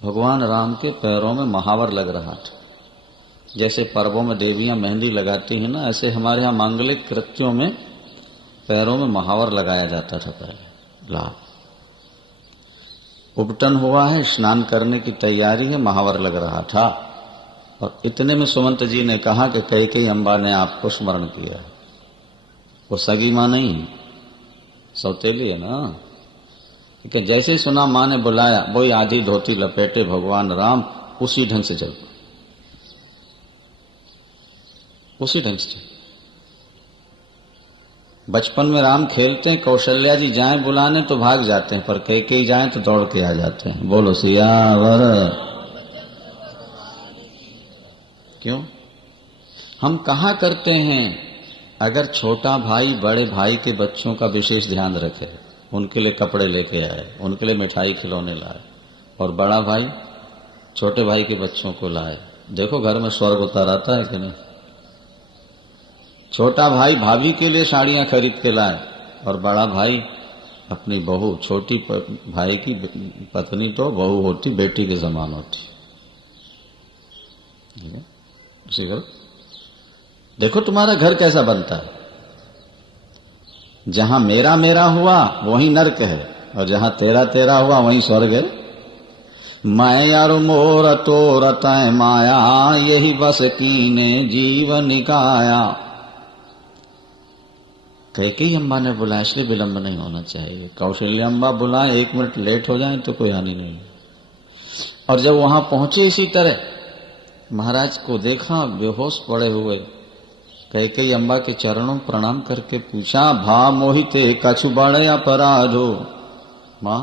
भगवान राम के पैरों में महावर लग रहा था। जैसे पर्वों में देवियां मेहंदी लगाती हैं ना, ऐसे हमारे यहाँ मांगलिक कृत्यों में पैरों में महावर लगाया जाता था पहले। लाभ उपटन हुआ है, स्नान करने की तैयारी है, महावर लग रहा था। और इतने में सुमंत जी ने कहा कि कैकेयी अम्बा ने आपको स्मरण किया है। वो सगी मां नहीं है, सौतेली है ना। कि जैसे ही सुना मां ने बुलाया, वही आधी धोती लपेटे भगवान राम उसी ढंग से चल, उसी ढंग से। बचपन में राम खेलते हैं, कौशल्या जी जाएं बुलाने तो भाग जाते हैं, पर कैकेयी जाएं तो दौड़ के आ जाते हैं। बोलो सियावर। क्यों? हम कहा करते हैं अगर छोटा भाई बड़े भाई के बच्चों का विशेष ध्यान रखे, उनके लिए कपड़े लेके आए, उनके लिए मिठाई खिलौने लाए, और बड़ा भाई छोटे भाई के बच्चों को लाए, देखो घर में स्वर्ग उतर आता है कि नहीं। छोटा भाई भाभी के लिए साड़ियां खरीद के लाए, और बड़ा भाई अपनी बहू, छोटी भाई की पत्नी तो बहू होती, बेटी के समान होती। उसी करो। देखो तुम्हारा घर कैसा बनता है। जहां मेरा मेरा हुआ वहीं नरक है, और जहां तेरा तेरा हुआ वहीं स्वर्ग है। मैं यार मोर तो रतय माया, यही बस कीने जीव निकाया। कैकेयी अम्बा ने बुलाया, इसलिए विलंब नहीं होना चाहिए। कौशल्या अम्बा बुलाए, 1 मिनट लेट हो जाए तो कोई हानि नहीं। और जब वहां पहुंचे इसी तरह महाराज को देखा बेहोश पड़े हुए, कैकेयी अम्बा के चरणों प्रणाम करके पूछा, भा मोहिते कछु बड़े अपराध हो। मां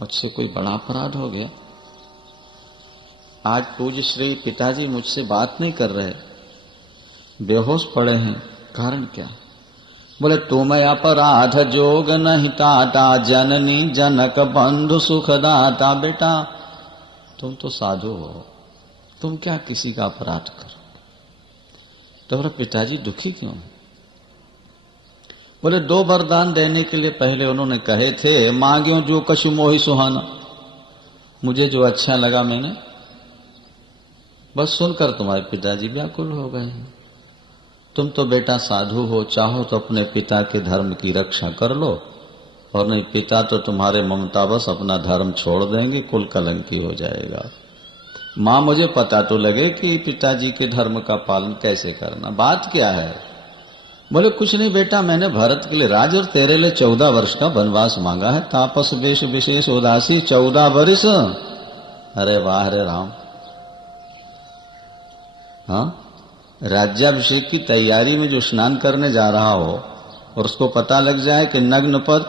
मुझसे कोई बड़ा अपराध हो गया? आज पूज्य श्री पिताजी मुझसे बात नहीं कर रहे, बेहोश पड़े हैं, कारण क्या? बोले तुम अपराध जोग नहीं ताता, जननी जनक बंधु सुखदाता। बेटा तुम तो साधु हो, तुम क्या किसी का अपराध करो? तो बोला पिताजी दुखी क्यों? बोले 2 वरदान देने के लिए पहले उन्होंने कहे थे, मांग्यो जो कछु मोहि सुहाना। मुझे जो अच्छा लगा मैंने बस सुनकर तुम्हारे पिताजी व्याकुल हो गए। तुम तो बेटा साधु हो, चाहो तो अपने पिता के धर्म की रक्षा कर लो, और नहीं पिता तो तुम्हारे ममतावश अपना धर्म छोड़ देंगे, कुल कलंकी हो जाएगा। माँ मुझे पता तो लगे कि पिताजी के धर्म का पालन कैसे करना, बात क्या है? बोले कुछ नहीं बेटा, मैंने भरत के लिए राज और तेरे लिए 14 वर्ष का वनवास मांगा है। तापस वेश विशेष उदासी 14 वर्ष। अरे वाह रे राम। हाँ, राज्याभिषेक की तैयारी में जो स्नान करने जा रहा हो और उसको पता लग जाए कि नग्न पद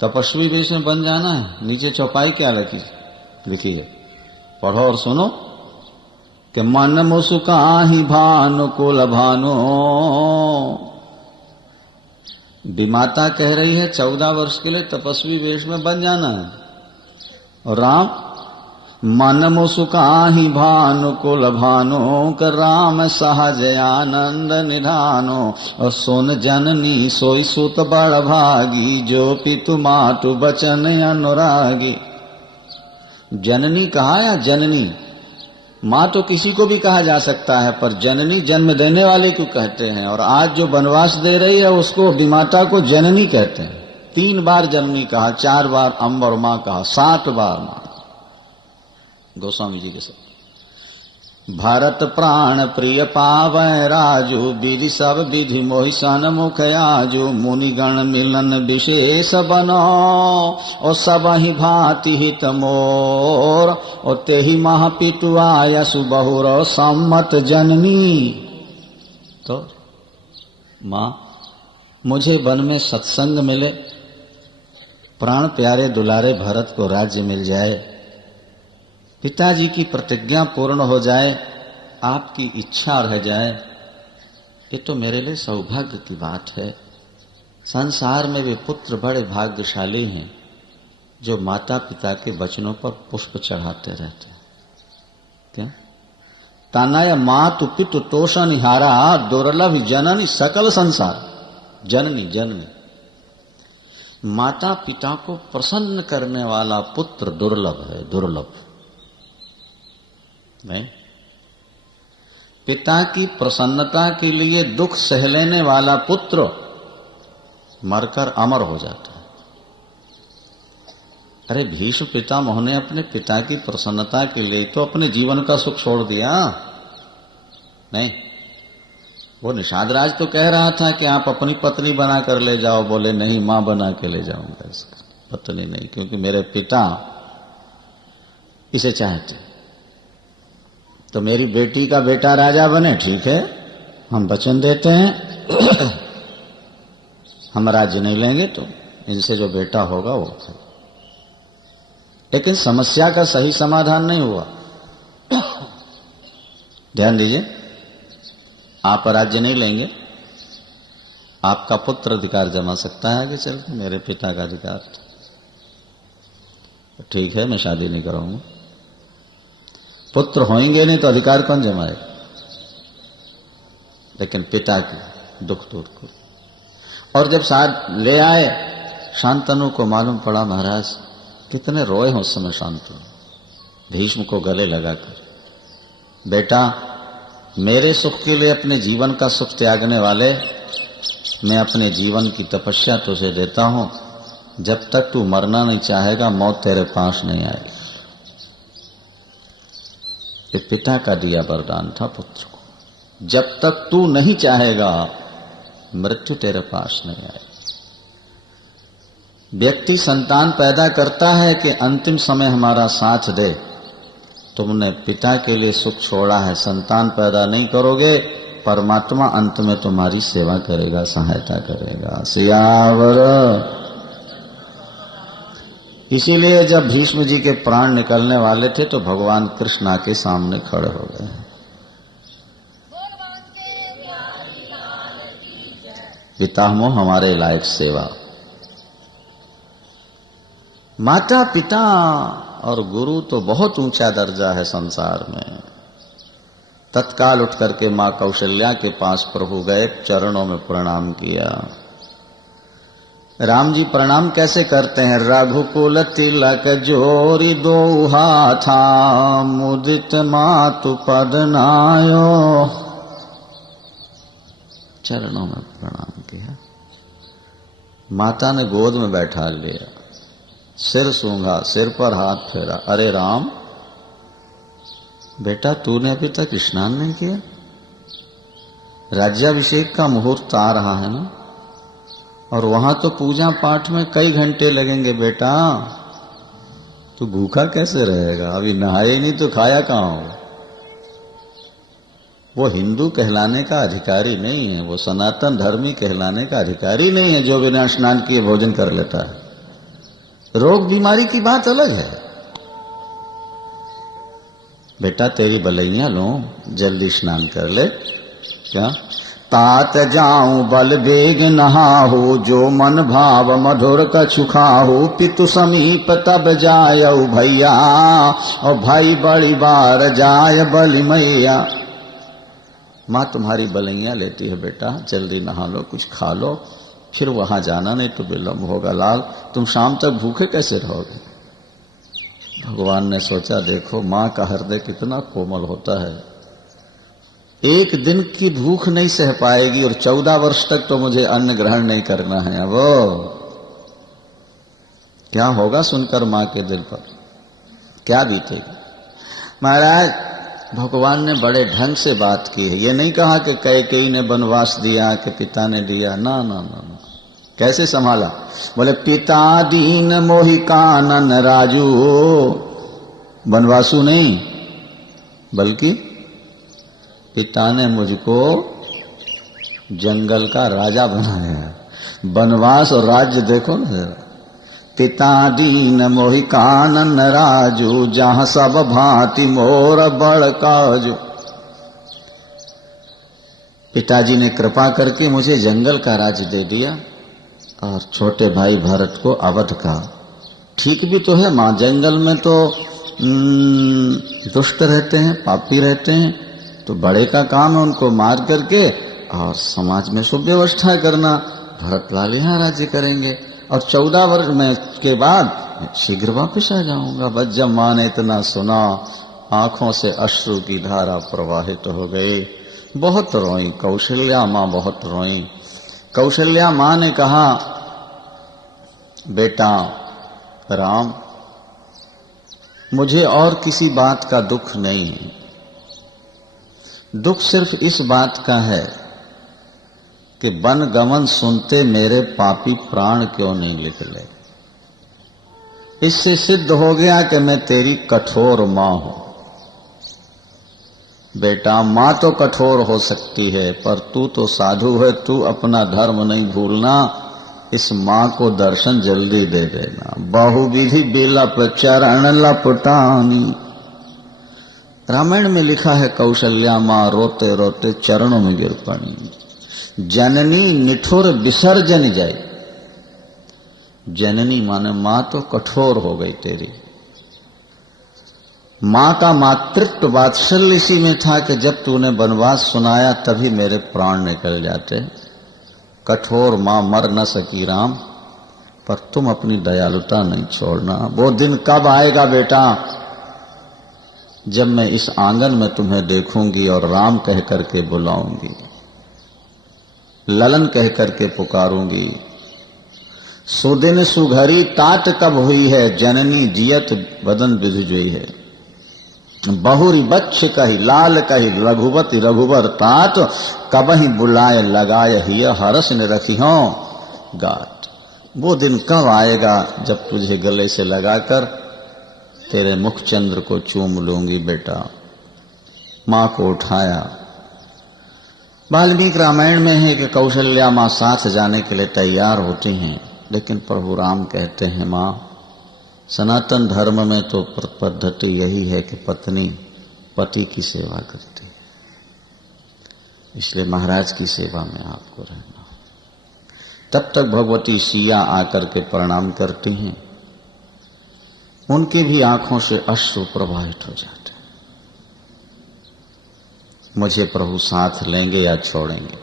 तपस्वी वेश में बन जाना है, नीचे चौपाई क्या लिखी है, पढ़ो और सुनो कि मन मुसुकाहि भानु कुल भानो। विमाता कह रही है 14 वर्ष के लिए तपस्वी वेश में बन जाना है, और राम मन मुसुकाहि भानु कुल भानो कर राम सहज आनंद निधानो। और सुन जननी सोई सुत बड़ भागी जो पितु मातु बचन अनुरागी। जननी कहा या जननी? माँ तो किसी को भी कहा जा सकता है, पर जननी जन्म देने वाले को कहते हैं। और आज जो वनवास दे रही है उसको विमाता को जननी कहते हैं। 3 बार जननी कहा, 4 बार अम्बर माँ कहा, 7 बार माँ। गोस्वामी जी के साथ भारत प्राण प्रिय पावै राजू विधि सब विधि मोहि सन मुख आजू। मुनिगण मिलन विशेष बनो और सब ही भांति हित मोर। और तेहि मह पिटु आयसु बहुर सम्मत जननी। तो माँ मुझे वन में सत्संग मिले, प्राण प्यारे दुलारे भरत को राज्य मिल जाए, पिताजी की प्रतिज्ञा पूर्ण हो जाए, आपकी इच्छा रह जाए, ये तो मेरे लिए सौभाग्य की बात है। संसार में वे पुत्र बड़े भाग्यशाली हैं जो माता पिता के वचनों पर पुष्प चढ़ाते रहते हैं। क्या तानाय मातु पितु तोषण हारा दुर्लभ जननी सकल संसार। जननी जननी माता पिता को प्रसन्न करने वाला पुत्र दुर्लभ है, दुर्लभ नहीं। पिता की प्रसन्नता के लिए दुख सह लेने वाला पुत्र मरकर अमर हो जाता है। अरे भीष्म पितामह ने अपने पिता की प्रसन्नता के लिए तो अपने जीवन का सुख छोड़ दिया नहीं। वो निषाद राज तो कह रहा था कि आप अपनी पत्नी बना कर ले जाओ, बोले नहीं मां बना के ले जाऊंगा, इसका पत्नी नहीं, क्योंकि मेरे पिता इसे चाहते। तो मेरी बेटी का बेटा राजा बने, ठीक है, हम वचन देते हैं हम राज्य नहीं लेंगे, तो इनसे जो बेटा होगा वो। लेकिन समस्या का सही समाधान नहीं हुआ। ध्यान दीजिए, आप राज्य नहीं लेंगे, आपका पुत्र अधिकार जमा सकता है आगे चल के, मेरे पिता का अधिकार। ठीक है, मैं शादी नहीं कराऊंगा। पुत्र होंगे नहीं तो अधिकार कौन जमाए? लेकिन पिता की दुख दूर को। और जब साथ ले आए, शांतनु को मालूम पड़ा महाराज कितने रोए हैं उस समय शांतनु। भीष्म को गले लगाकर, बेटा मेरे सुख के लिए अपने जीवन का सुख त्यागने वाले, मैं अपने जीवन की तपस्या तुझे देता हूं, जब तक तू मरना नहीं चाहेगा मौत तेरे पास नहीं आएगी। ये पिता का दिया वरदान था पुत्र को, जब तक तू नहीं चाहेगा मृत्यु तेरे पास नहीं आएगी। व्यक्ति संतान पैदा करता है कि अंतिम समय हमारा साथ दे। तुमने पिता के लिए सुख छोड़ा है, संतान पैदा नहीं करोगे, परमात्मा अंत में तुम्हारी सेवा करेगा, सहायता करेगा। सियावर। इसीलिए जब भीष्म जी के प्राण निकलने वाले थे तो भगवान कृष्ण आके सामने खड़े हो गए। पितामह हमारे लायक सेवा। माता पिता और गुरु तो बहुत ऊंचा दर्जा है संसार में। तत्काल उठ करके मां कौशल्या के पास प्रभु गए, चरणों में प्रणाम किया। राम जी प्रणाम कैसे करते हैं? रघुकुल तिलक जोरी दो हाथा, मुदित मातु पद नायो। चरणों में प्रणाम किया। माता ने गोद में बैठा लिया, सिर सूंघा, सिर पर हाथ फेरा। अरे राम बेटा, तूने अभी तक स्नान नहीं किया? राज्याभिषेक का मुहूर्त आ रहा है ना, और वहां तो पूजा पाठ में कई घंटे लगेंगे बेटा। तू भूखा कैसे रहेगा? अभी नहाए ही नहीं तो खाया कहां हो? वो हिंदू कहलाने का अधिकारी नहीं है, वो सनातन धर्मी कहलाने का अधिकारी नहीं है जो बिना स्नान किए भोजन कर लेता है। रोग बीमारी की बात अलग है। बेटा तेरी बलैया लो, जल्दी स्नान कर ले। क्या? तात जाऊं बल बेग नहाहु, जो मन भाव मधुर कछु खाहु। पितु समीप तब जायऊ भैया, और भाई बड़ी बार जाय बलि मैया। माँ तुम्हारी बलैया लेती है बेटा, जल्दी नहा लो, कुछ खा लो, फिर वहां जाना, नहीं तो विलंब होगा। लाल तुम शाम तक भूखे कैसे रहोगे? भगवान ने सोचा देखो माँ का हृदय कितना कोमल होता है, एक दिन की भूख नहीं सह पाएगी और 14 वर्ष तक तो मुझे अन्न ग्रहण नहीं करना है। अब क्या होगा सुनकर माँ के दिल पर, क्या बीतेगी? महाराज भगवान ने बड़े ढंग से बात की है। ये नहीं कहा कि कैकेयी ने वनवास दिया कि पिता ने दिया, ना ना ना ना। कैसे संभाला? बोले पिता दीन मोहि कानन राजू। वनवासु नहीं, बल्कि पिता ने मुझको जंगल का राजा बनाया है। वनवास और राज्य देखो ना। पिता दीन मोहि कानन राजू, जहां सब भांति मोर बड़ काजू। पिताजी ने कृपा करके मुझे जंगल का राज्य दे दिया और छोटे भाई भरत को अवध का। ठीक भी तो है मां, जंगल में तो दुष्ट रहते हैं, पापी रहते हैं, तो बड़े का काम है उनको मार करके और समाज में सुव्यवस्था करना। भरत लाल यहाँ राज्य करेंगे और 14 वर्ष में के बाद शीघ्र वापिस आ जाऊंगा। बस जब माँ ने इतना सुना, आंखों से अश्रु की धारा प्रवाहित हो गई। बहुत रोई कौशल्या माँ, बहुत रोई। कौशल्या माँ ने कहा बेटा राम, मुझे और किसी बात का दुख नहीं है। दुख सिर्फ इस बात का है कि वन गमन सुनते मेरे पापी प्राण क्यों नहीं निकले। इससे सिद्ध हो गया कि मैं तेरी कठोर मां हूं। बेटा मां तो कठोर हो सकती है, पर तू तो साधु है, तू अपना धर्म नहीं भूलना। इस मां को दर्शन जल्दी दे देना। बहुविधि बिलप चरण लपटानी। रामायण में लिखा है कौशल्या मां रोते रोते चरणों में गिर पड़ी। जननी निठुर विसर्जन जाए। जननी माने मां तो कठोर हो गई तेरी। मां का मातृत्व वात्सल्य इसी में था कि जब तूने वनवास सुनाया तभी मेरे प्राण निकल जाते। कठोर मां मर न सकी राम, पर तुम अपनी दयालुता नहीं छोड़ना। वो दिन कब आएगा बेटा, जब मैं इस आंगन में तुम्हें देखूंगी और राम कह करके बुलाऊंगी, ललन कह करके पुकारूंगी। सुदिन सुघरी तात कब हुई है, जननी जियत बदन बिधुजोई है। बहुरी बच्च कही लाल कही, रघुवती रघुवर तात, कबही बुलाए लगाए हिय हरस ने रखी हो गाट। वो दिन कब आएगा जब तुझे गले से लगाकर तेरे मुख चंद्र को चूम लूंगी बेटा। मां को उठाया। वाल्मीकि रामायण में है कि कौशल्या मां साथ जाने के लिए तैयार होती हैं, लेकिन प्रभु राम कहते हैं मां, सनातन धर्म में तो पद्धति यही है कि पत्नी पति की सेवा करती है, इसलिए महाराज की सेवा में आपको रहना। तब तक भगवती सिया आकर के प्रणाम करती हैं। उनकी भी आंखों से अश्रु प्रवाहित हो जाते हैं। मुझे प्रभु साथ लेंगे या छोड़ेंगे।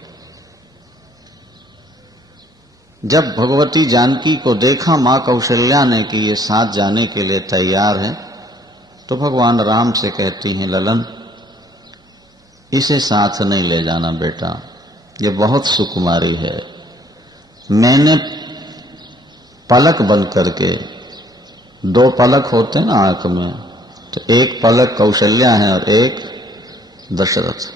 जब भगवती जानकी को देखा मां कौशल्या ने कि ये साथ जाने के लिए तैयार है, तो भगवान राम से कहती हैं, ललन इसे साथ नहीं ले जाना बेटा, ये बहुत सुकुमारी है। मैंने पलक बन करके, 2 पलक होते हैं ना आंख में, तो एक पलक कौशल्या है और एक दशरथ।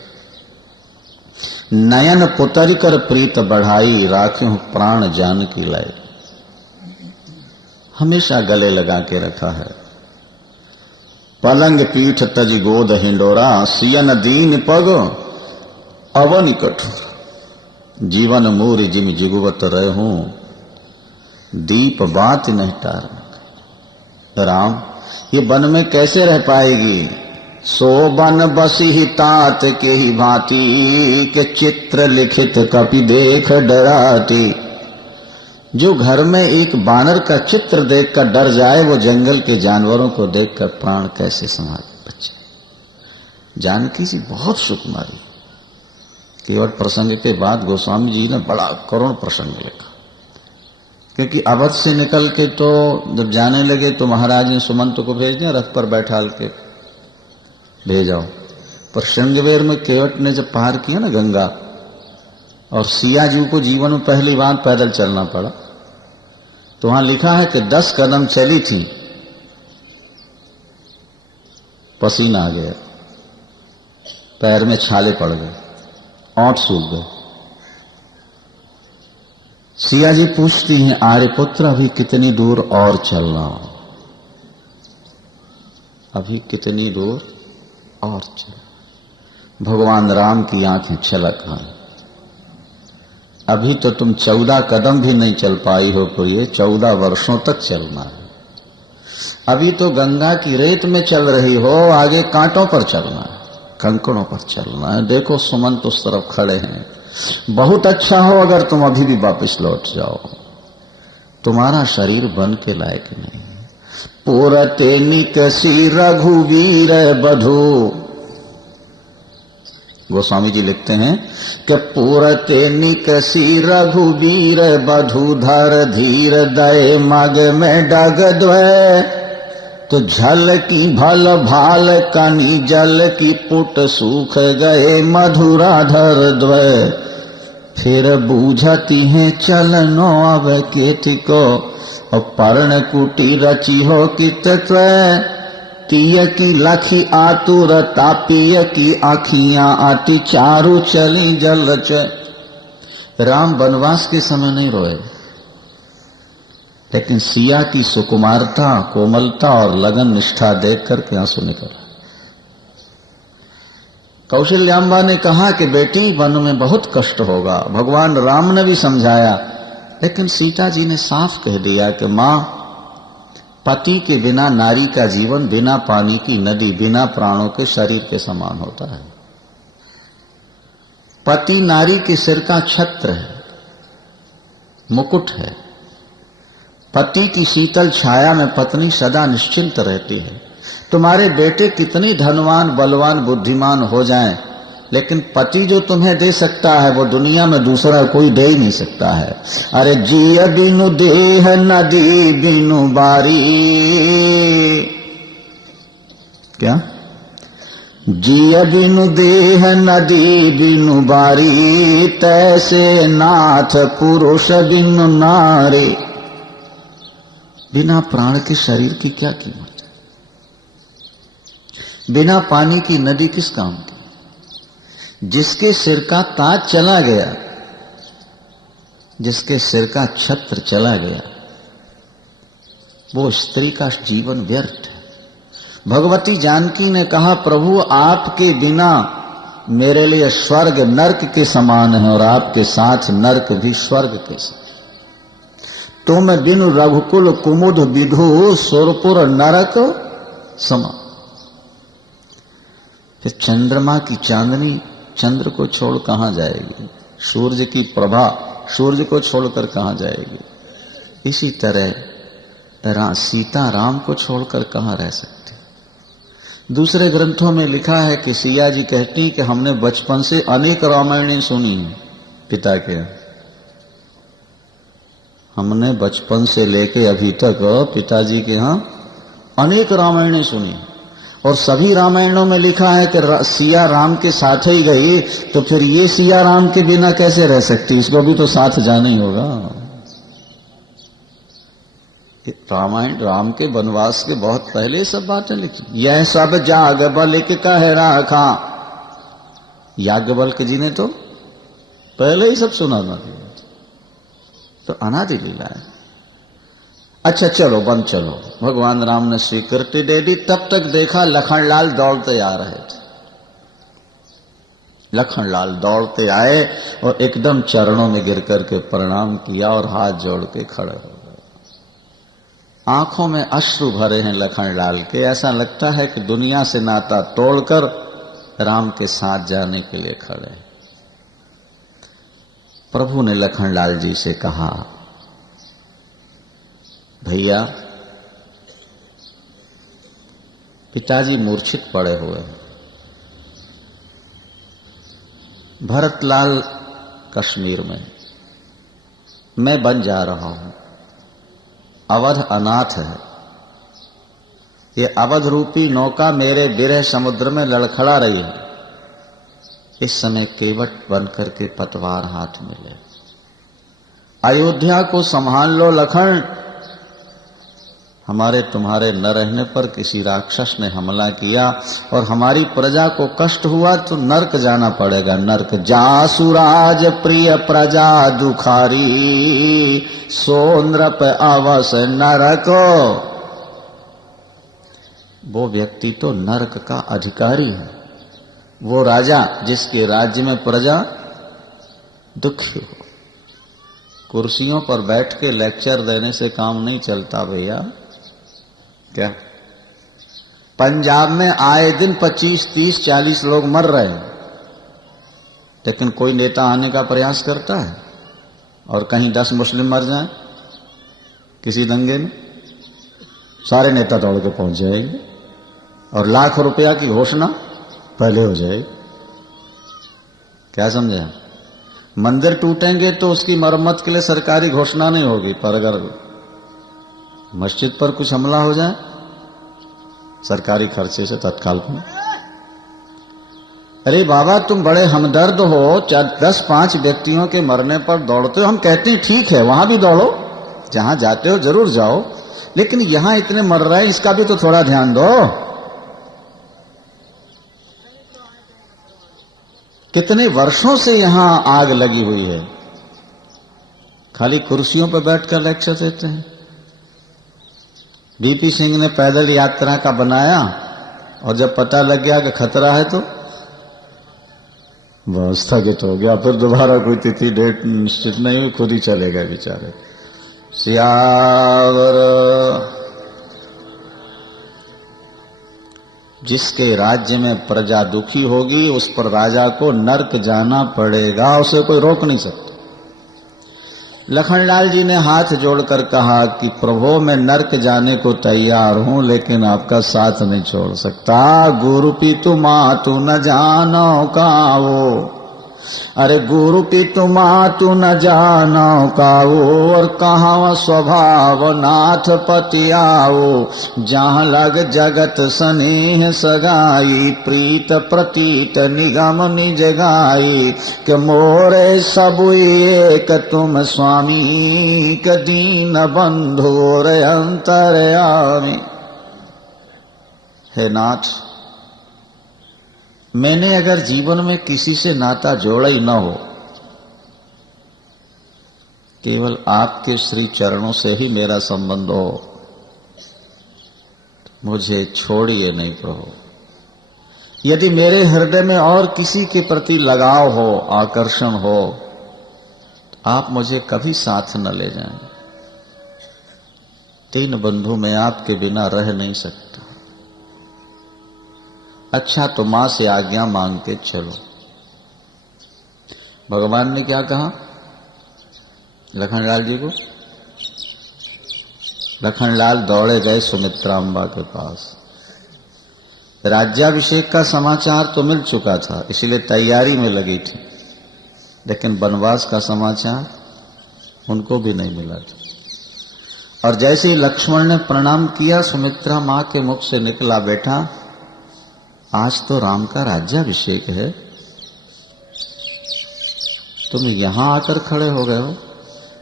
नयन पुतरी कर प्रीत बढ़ाई, राख्यों प्राण जानकी लाई। हमेशा गले लगा के रखा है। पलंग पीठ तज गोद हिंडोरा, सियन दीन पग अवन कठोर। जीवन मूर जिम जुगवत रहूं, दीप बात नहीं टार। राम ये वन में कैसे रह पाएगी? सो बन बसी ही तात के ही भांति, के चित्र लिखित कपि देख डराती। जो घर में एक बानर का चित्र देखकर डर जाए, वो जंगल के जानवरों को देखकर प्राण कैसे संभाले बच्चे। जानकी जी बहुत सुकुमारी। केवट प्रसंग के बाद गोस्वामी जी ने बड़ा करुण प्रसंग लिखा, क्योंकि अवध से निकल के तो जब जाने लगे तो महाराज ने सुमंत को भेज दिया, रथ पर बैठाल के भेजाओ। पर श्रृंगवेर में केवट ने जब पार किया ना गंगा, और सिया जी को जीवन में पहली बार पैदल चलना पड़ा, तो वहां लिखा है कि 10 कदम चली थी, पसीना आ गया, पैर में छाले पड़ गए, ओंठ सूख गए। सिया जी पूछती हैं, आर्यपुत्र अभी कितनी दूर और चलना? अभी कितनी दूर और चल। भगवान राम की आंखें छलक हैं। अभी तो तुम 14 कदम भी नहीं चल पाई हो, तो ये 14 वर्षों तक चलना है। अभी तो गंगा की रेत में चल रही हो, आगे कांटों पर चलना है, कंकड़ों पर चलना है। देखो सुमंत उस तरफ खड़े हैं। बहुत अच्छा हो अगर तुम अभी भी वापस लौट जाओ, तुम्हारा शरीर बन के लायक नहीं। पुरते निकसी रघुवीर बधू। गोस्वामी जी लिखते हैं कि पुरते निकसी रघुवीर बधू, धर धीर दय मग में डग द्वय। तो झल की भल भाल कनी, जल की पुट सूख गए मधुराधर द्वय। फिर बूझती हैं चलनो अब केति को, और पर्ण कुटी रची हो कित त्वय। तीय की लखी आतुर तापीय की आखियां आती, चारु चली जलच। राम वनवास के समय नहीं रोए, लेकिन सिया की सुकुमारता, कोमलता और लगन निष्ठा देख करके आंसू निकल। कौशल्याम्बा ने कहा कि बेटी वन में बहुत कष्ट होगा। भगवान राम ने भी समझाया, लेकिन सीता जी ने साफ कह दिया कि मां, पति के बिना नारी का जीवन बिना पानी की नदी, बिना प्राणों के शरीर के समान होता है। पति नारी के सिर का छत्र है, मुकुट है। पति की शीतल छाया में पत्नी सदा निश्चिंत रहती है। तुम्हारे बेटे कितनी धनवान, बलवान, बुद्धिमान हो जाएं, लेकिन पति जो तुम्हें दे सकता है वो दुनिया में दूसरा कोई दे ही नहीं सकता है। अरे जिय बिनु देह नदी बिनु बारी। क्या? जिय बिनु देह नदी बिनु बारी, तैसे नाथ पुरुष बिनु नारी। बिना प्राण के शरीर की क्या कीमत है? बिना पानी की नदी किस काम की? जिसके सिर का ताज चला गया, जिसके सिर का छत्र चला गया, वो स्त्री का जीवन व्यर्थ है। भगवती जानकी ने कहा, प्रभु आपके बिना मेरे लिए स्वर्ग नरक के समान है, और आपके साथ नरक भी स्वर्ग के समान। तुम बिनु रघुकुल कुमुद विधु, सुरपुर नरक समा। फिर चंद्रमा की चांदनी चंद्र को छोड़ कहां जाएगी? सूर्य की प्रभा सूर्य को छोड़कर कहां जाएगी? इसी तरह सीता राम को छोड़कर कहां रह सकती? दूसरे ग्रंथों में लिखा है कि सिया जी कहती कि हमने बचपन से अनेक रामायणें सुनी हैं पिता के, हमने बचपन से लेके अभी तक पिताजी के यहाँ अनेक रामायणें सुनी और सभी रामायणों में लिखा है कि सिया राम के साथ ही गई, तो फिर ये सिया राम के बिना कैसे रह सकती, इसको भी तो साथ जाना ही होगा। रामायण राम के वनवास के बहुत पहले सब बातें लिखी। यह सब याज्ञवल्क्य के कह रखा, याज्ञवल्क्य जी ने तो पहले ही सब सुना था, तो अनादि लीला है। अच्छा चलो बंद चलो, भगवान राम ने स्वीकृति दे दी। तब तक देखा लखनलाल दौड़ते आ रहे थे। लखनलाल दौड़ते आए और एकदम चरणों में गिर करके प्रणाम किया और हाथ जोड़ के खड़े हो गए। आंखों में अश्रु भरे हैं लखनलाल के, ऐसा लगता है कि दुनिया से नाता तोड़कर राम के साथ जाने के लिए खड़े। प्रभु ने लखनलाल जी से कहा, भैया पिताजी मूर्छित पड़े हुए हैं, भरतलाल कश्मीर में, मैं बन जा रहा हूं, अवध अनाथ है, ये अवध रूपी नौका मेरे विरह समुद्र में लड़खड़ा रही है, इस समय केवट बनकर के पतवार हाथ में ले, अयोध्या को संभाल लो लखन, हमारे तुम्हारे न रहने पर किसी राक्षस ने हमला किया और हमारी प्रजा को कष्ट हुआ तो नरक जाना पड़ेगा, नरक। जासुराज प्रिय प्रजा दुखारी, सोन्द्रप अवस नरक। वो व्यक्ति तो नरक का अधिकारी है, वो राजा जिसके राज्य में प्रजा दुखी हो। कुर्सियों पर बैठ के लेक्चर देने से काम नहीं चलता भैया। क्या पंजाब में आए दिन 25, 30, 40 लोग मर रहे हैं, लेकिन कोई नेता आने का प्रयास करता है और कहीं 10 मुस्लिम मर जाएं किसी दंगे में, सारे नेता दौड़ के पहुंच जाएंगे और लाख रुपया की घोषणा पहले हो जाएगी। क्या समझे? मंदिर टूटेंगे तो उसकी मरम्मत के लिए सरकारी घोषणा नहीं होगी, पर अगर मस्जिद पर कुछ हमला हो जाए सरकारी खर्चे से तत्काल में। अरे बाबा तुम बड़े हमदर्द हो, 10-5 व्यक्तियों के मरने पर दौड़ते हो, हम कहते हैं ठीक है वहां भी दौड़ो, जहां जाते हो जरूर जाओ, लेकिन यहां इतने मर रहे हैं इसका भी तो थोड़ा ध्यान दो। कितने वर्षों से यहां आग लगी हुई है, खाली कुर्सियों पर बैठकर लेक्चर देते हैं। बीपी सिंह ने पैदल यात्रा का बनाया और जब पता लग गया कि खतरा है तो बस स्थगित हो गया, फिर दोबारा कोई तिथि डेट निश्चित नहीं हुई, खुद ही चले गए बेचारे। सियावर जिसके राज्य में प्रजा दुखी होगी उस पर राजा को नरक जाना पड़ेगा, उसे कोई रोक नहीं सकता। लखनलाल जी ने हाथ जोड़कर कहा कि प्रभु मैं नरक जाने को तैयार हूं, लेकिन आपका साथ नहीं छोड़ सकता। गुरु पितु मातु न जानो कावो, अरे गुरु पितु मातु न जानो कावो, और कहाँ स्वभाव नाथ पति आओ, जहाँ लग जगत स्नेह सगाई, प्रीत प्रतीत निगम निज गाई, के मोरे सब एक तुम स्वामी, क दीन बंधु रे अंतर्यामी। हे नाथ, मैंने अगर जीवन में किसी से नाता जोड़ा ही न हो, केवल आपके श्री चरणों से ही मेरा संबंध हो, मुझे छोड़िए नहीं प्रभु। यदि मेरे हृदय में और किसी के प्रति लगाव हो, आकर्षण हो, तो आप मुझे कभी साथ न ले जाएं। 3 बंधु मैं आपके बिना रह नहीं सकता। अच्छा तो मां से आज्ञा मांग के चलो। भगवान ने क्या कहा लखनलाल जी को? लखनलाल दौड़े गए सुमित्रांबा के पास। राज्याभिषेक का समाचार तो मिल चुका था, इसलिए तैयारी में लगी थी, लेकिन वनवास का समाचार उनको भी नहीं मिला था। और जैसे ही लक्ष्मण ने प्रणाम किया, सुमित्रा मां के मुख से निकला, बेटा आज तो राम का राज्याभिषेक है, तुम यहां आकर खड़े हो गए हो,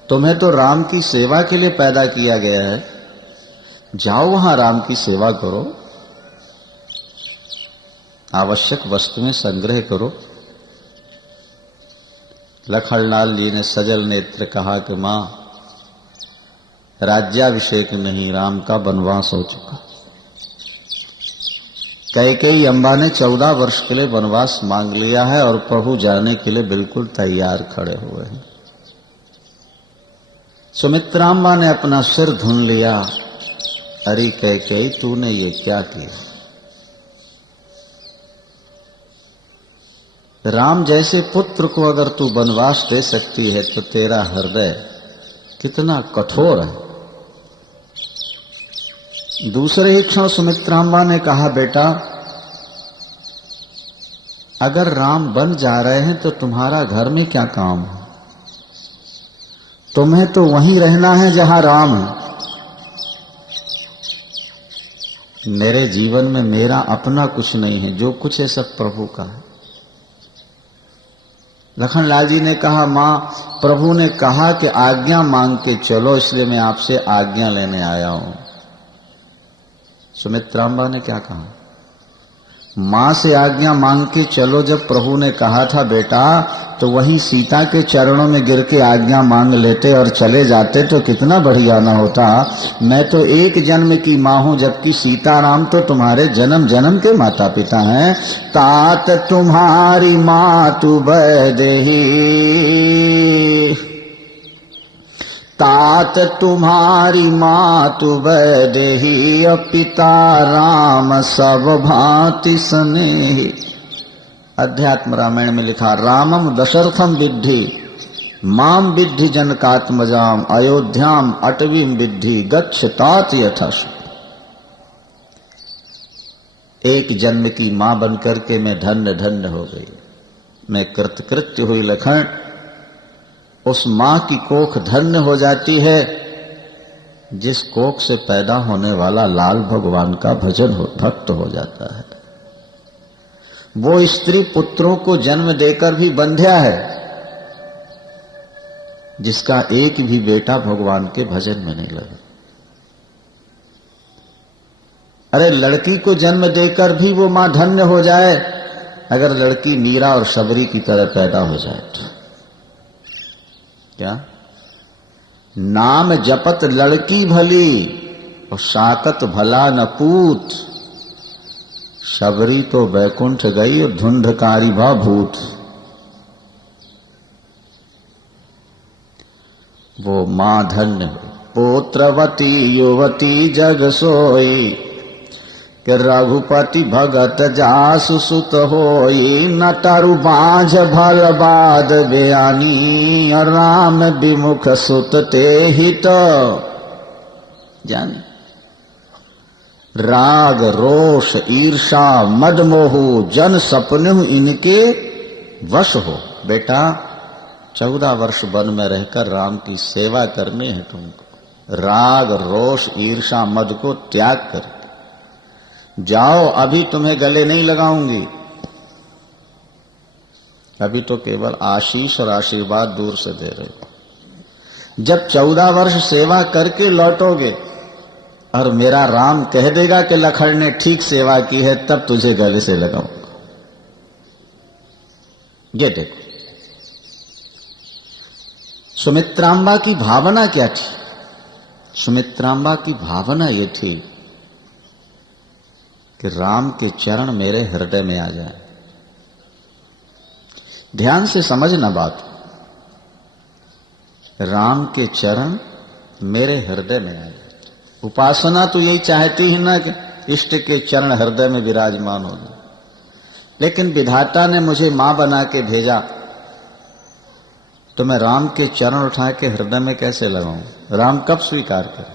तुम्हें तो राम की सेवा के लिए पैदा किया गया है, जाओ वहां राम की सेवा करो, आवश्यक वस्तुएं संग्रह करो। लखनलाल जी ने सजल नेत्र कहा कि मां, राज्याभिषेक नहीं, राम का वनवास हो चुका। कैकेयी अम्बा ने 14 वर्ष के लिए वनवास मांग लिया है और प्रभु जाने के लिए बिल्कुल तैयार खड़े हुए हैं। सुमित्राम्बा ने अपना सिर धुन लिया, अरे कैकेयी तूने ये क्या किया? राम जैसे पुत्र को अगर तू वनवास दे सकती है तो तेरा हृदय कितना कठोर है। दूसरे ही क्षण सुमित्राम्बा ने कहा, बेटा अगर राम बन जा रहे हैं तो तुम्हारा घर में क्या काम है? तुम्हें तो वहीं रहना है जहां राम है। मेरे जीवन में मेरा अपना कुछ नहीं है, जो कुछ है सब प्रभु का है। लखनलाल जी ने कहा, मां प्रभु ने कहा कि आज्ञा मांग के चलो, इसलिए मैं आपसे आज्ञा लेने आया हूं। सुमित्राम्बा ने क्या कहा? मां से आज्ञा मांग के चलो जब प्रभु ने कहा था बेटा, तो वहीं सीता के चरणों में गिर के आज्ञा मांग लेते और चले जाते तो कितना बढ़िया न होता। मैं तो एक जन्म की मां हूं, जबकि सीताराम तो तुम्हारे जन्म जन्म के माता पिता हैं। तात तुम्हारी मातु वैदेही, तात तुम्हारी मातु वैदेही, पिता राम सब भांति स्नेही। अध्यात्म रामायण में लिखा, रामम दशरथम विद्धि माम विद्धि जनकात्मजाम, अयोध्याम अटवीम विद्धि गच्छ तात यथाश। एक जन्म की मां बनकर के मैं धन्य धन्य हो गई, मैं कृतकृत्य हुई। लखन, उस मां की कोख धन्य हो जाती है जिस कोख से पैदा होने वाला लाल भगवान का भक्त हो जाता है। वो स्त्री पुत्रों को जन्म देकर भी बंध्या है जिसका एक भी बेटा भगवान के भजन में नहीं लगा। अरे लड़की को जन्म देकर भी वो मां धन्य हो जाए अगर लड़की मीरा और शबरी की तरह पैदा हो जाए तो। क्या नाम जपत लड़की भली और साकत भला न पूत, शबरी तो बैकुंठ गई और धुंधकारी भा भूत। वो मां धन्य हो। पुत्रवती युवती जग सोई, कि रघुपति भगत जासु सुत होई। न तरु बांझ भल बाद बयानी, राम विमुख सुत ते हित जान। राग रोष ईर्षा मद मोह जन सपने इनके वश हो। बेटा 14 वर्ष वन में रहकर राम की सेवा करनी है तुमको। राग रोष ईर्षा मद को त्याग कर जाओ। अभी तुम्हें गले नहीं लगाऊंगी, अभी तो केवल आशीष और आशीर्वाद दूर से दे रहे हो। जब 14 वर्ष सेवा करके लौटोगे और मेरा राम कह देगा कि लखन ने ठीक सेवा की है, तब तुझे गले से लगाऊंगा। ये देखो सुमित्रांबा की भावना क्या थी। सुमित्रांबा की भावना ये थी कि राम के चरण मेरे हृदय में आ जाए। ध्यान से समझना बात, राम के चरण मेरे हृदय में आ जाए। उपासना तो यही चाहती ही ना कि इष्ट के चरण हृदय में विराजमान हो जाए, लेकिन विधाता ने मुझे मां बना के भेजा तो मैं राम के चरण उठा के हृदय में कैसे लगाऊं? राम कब स्वीकार करे?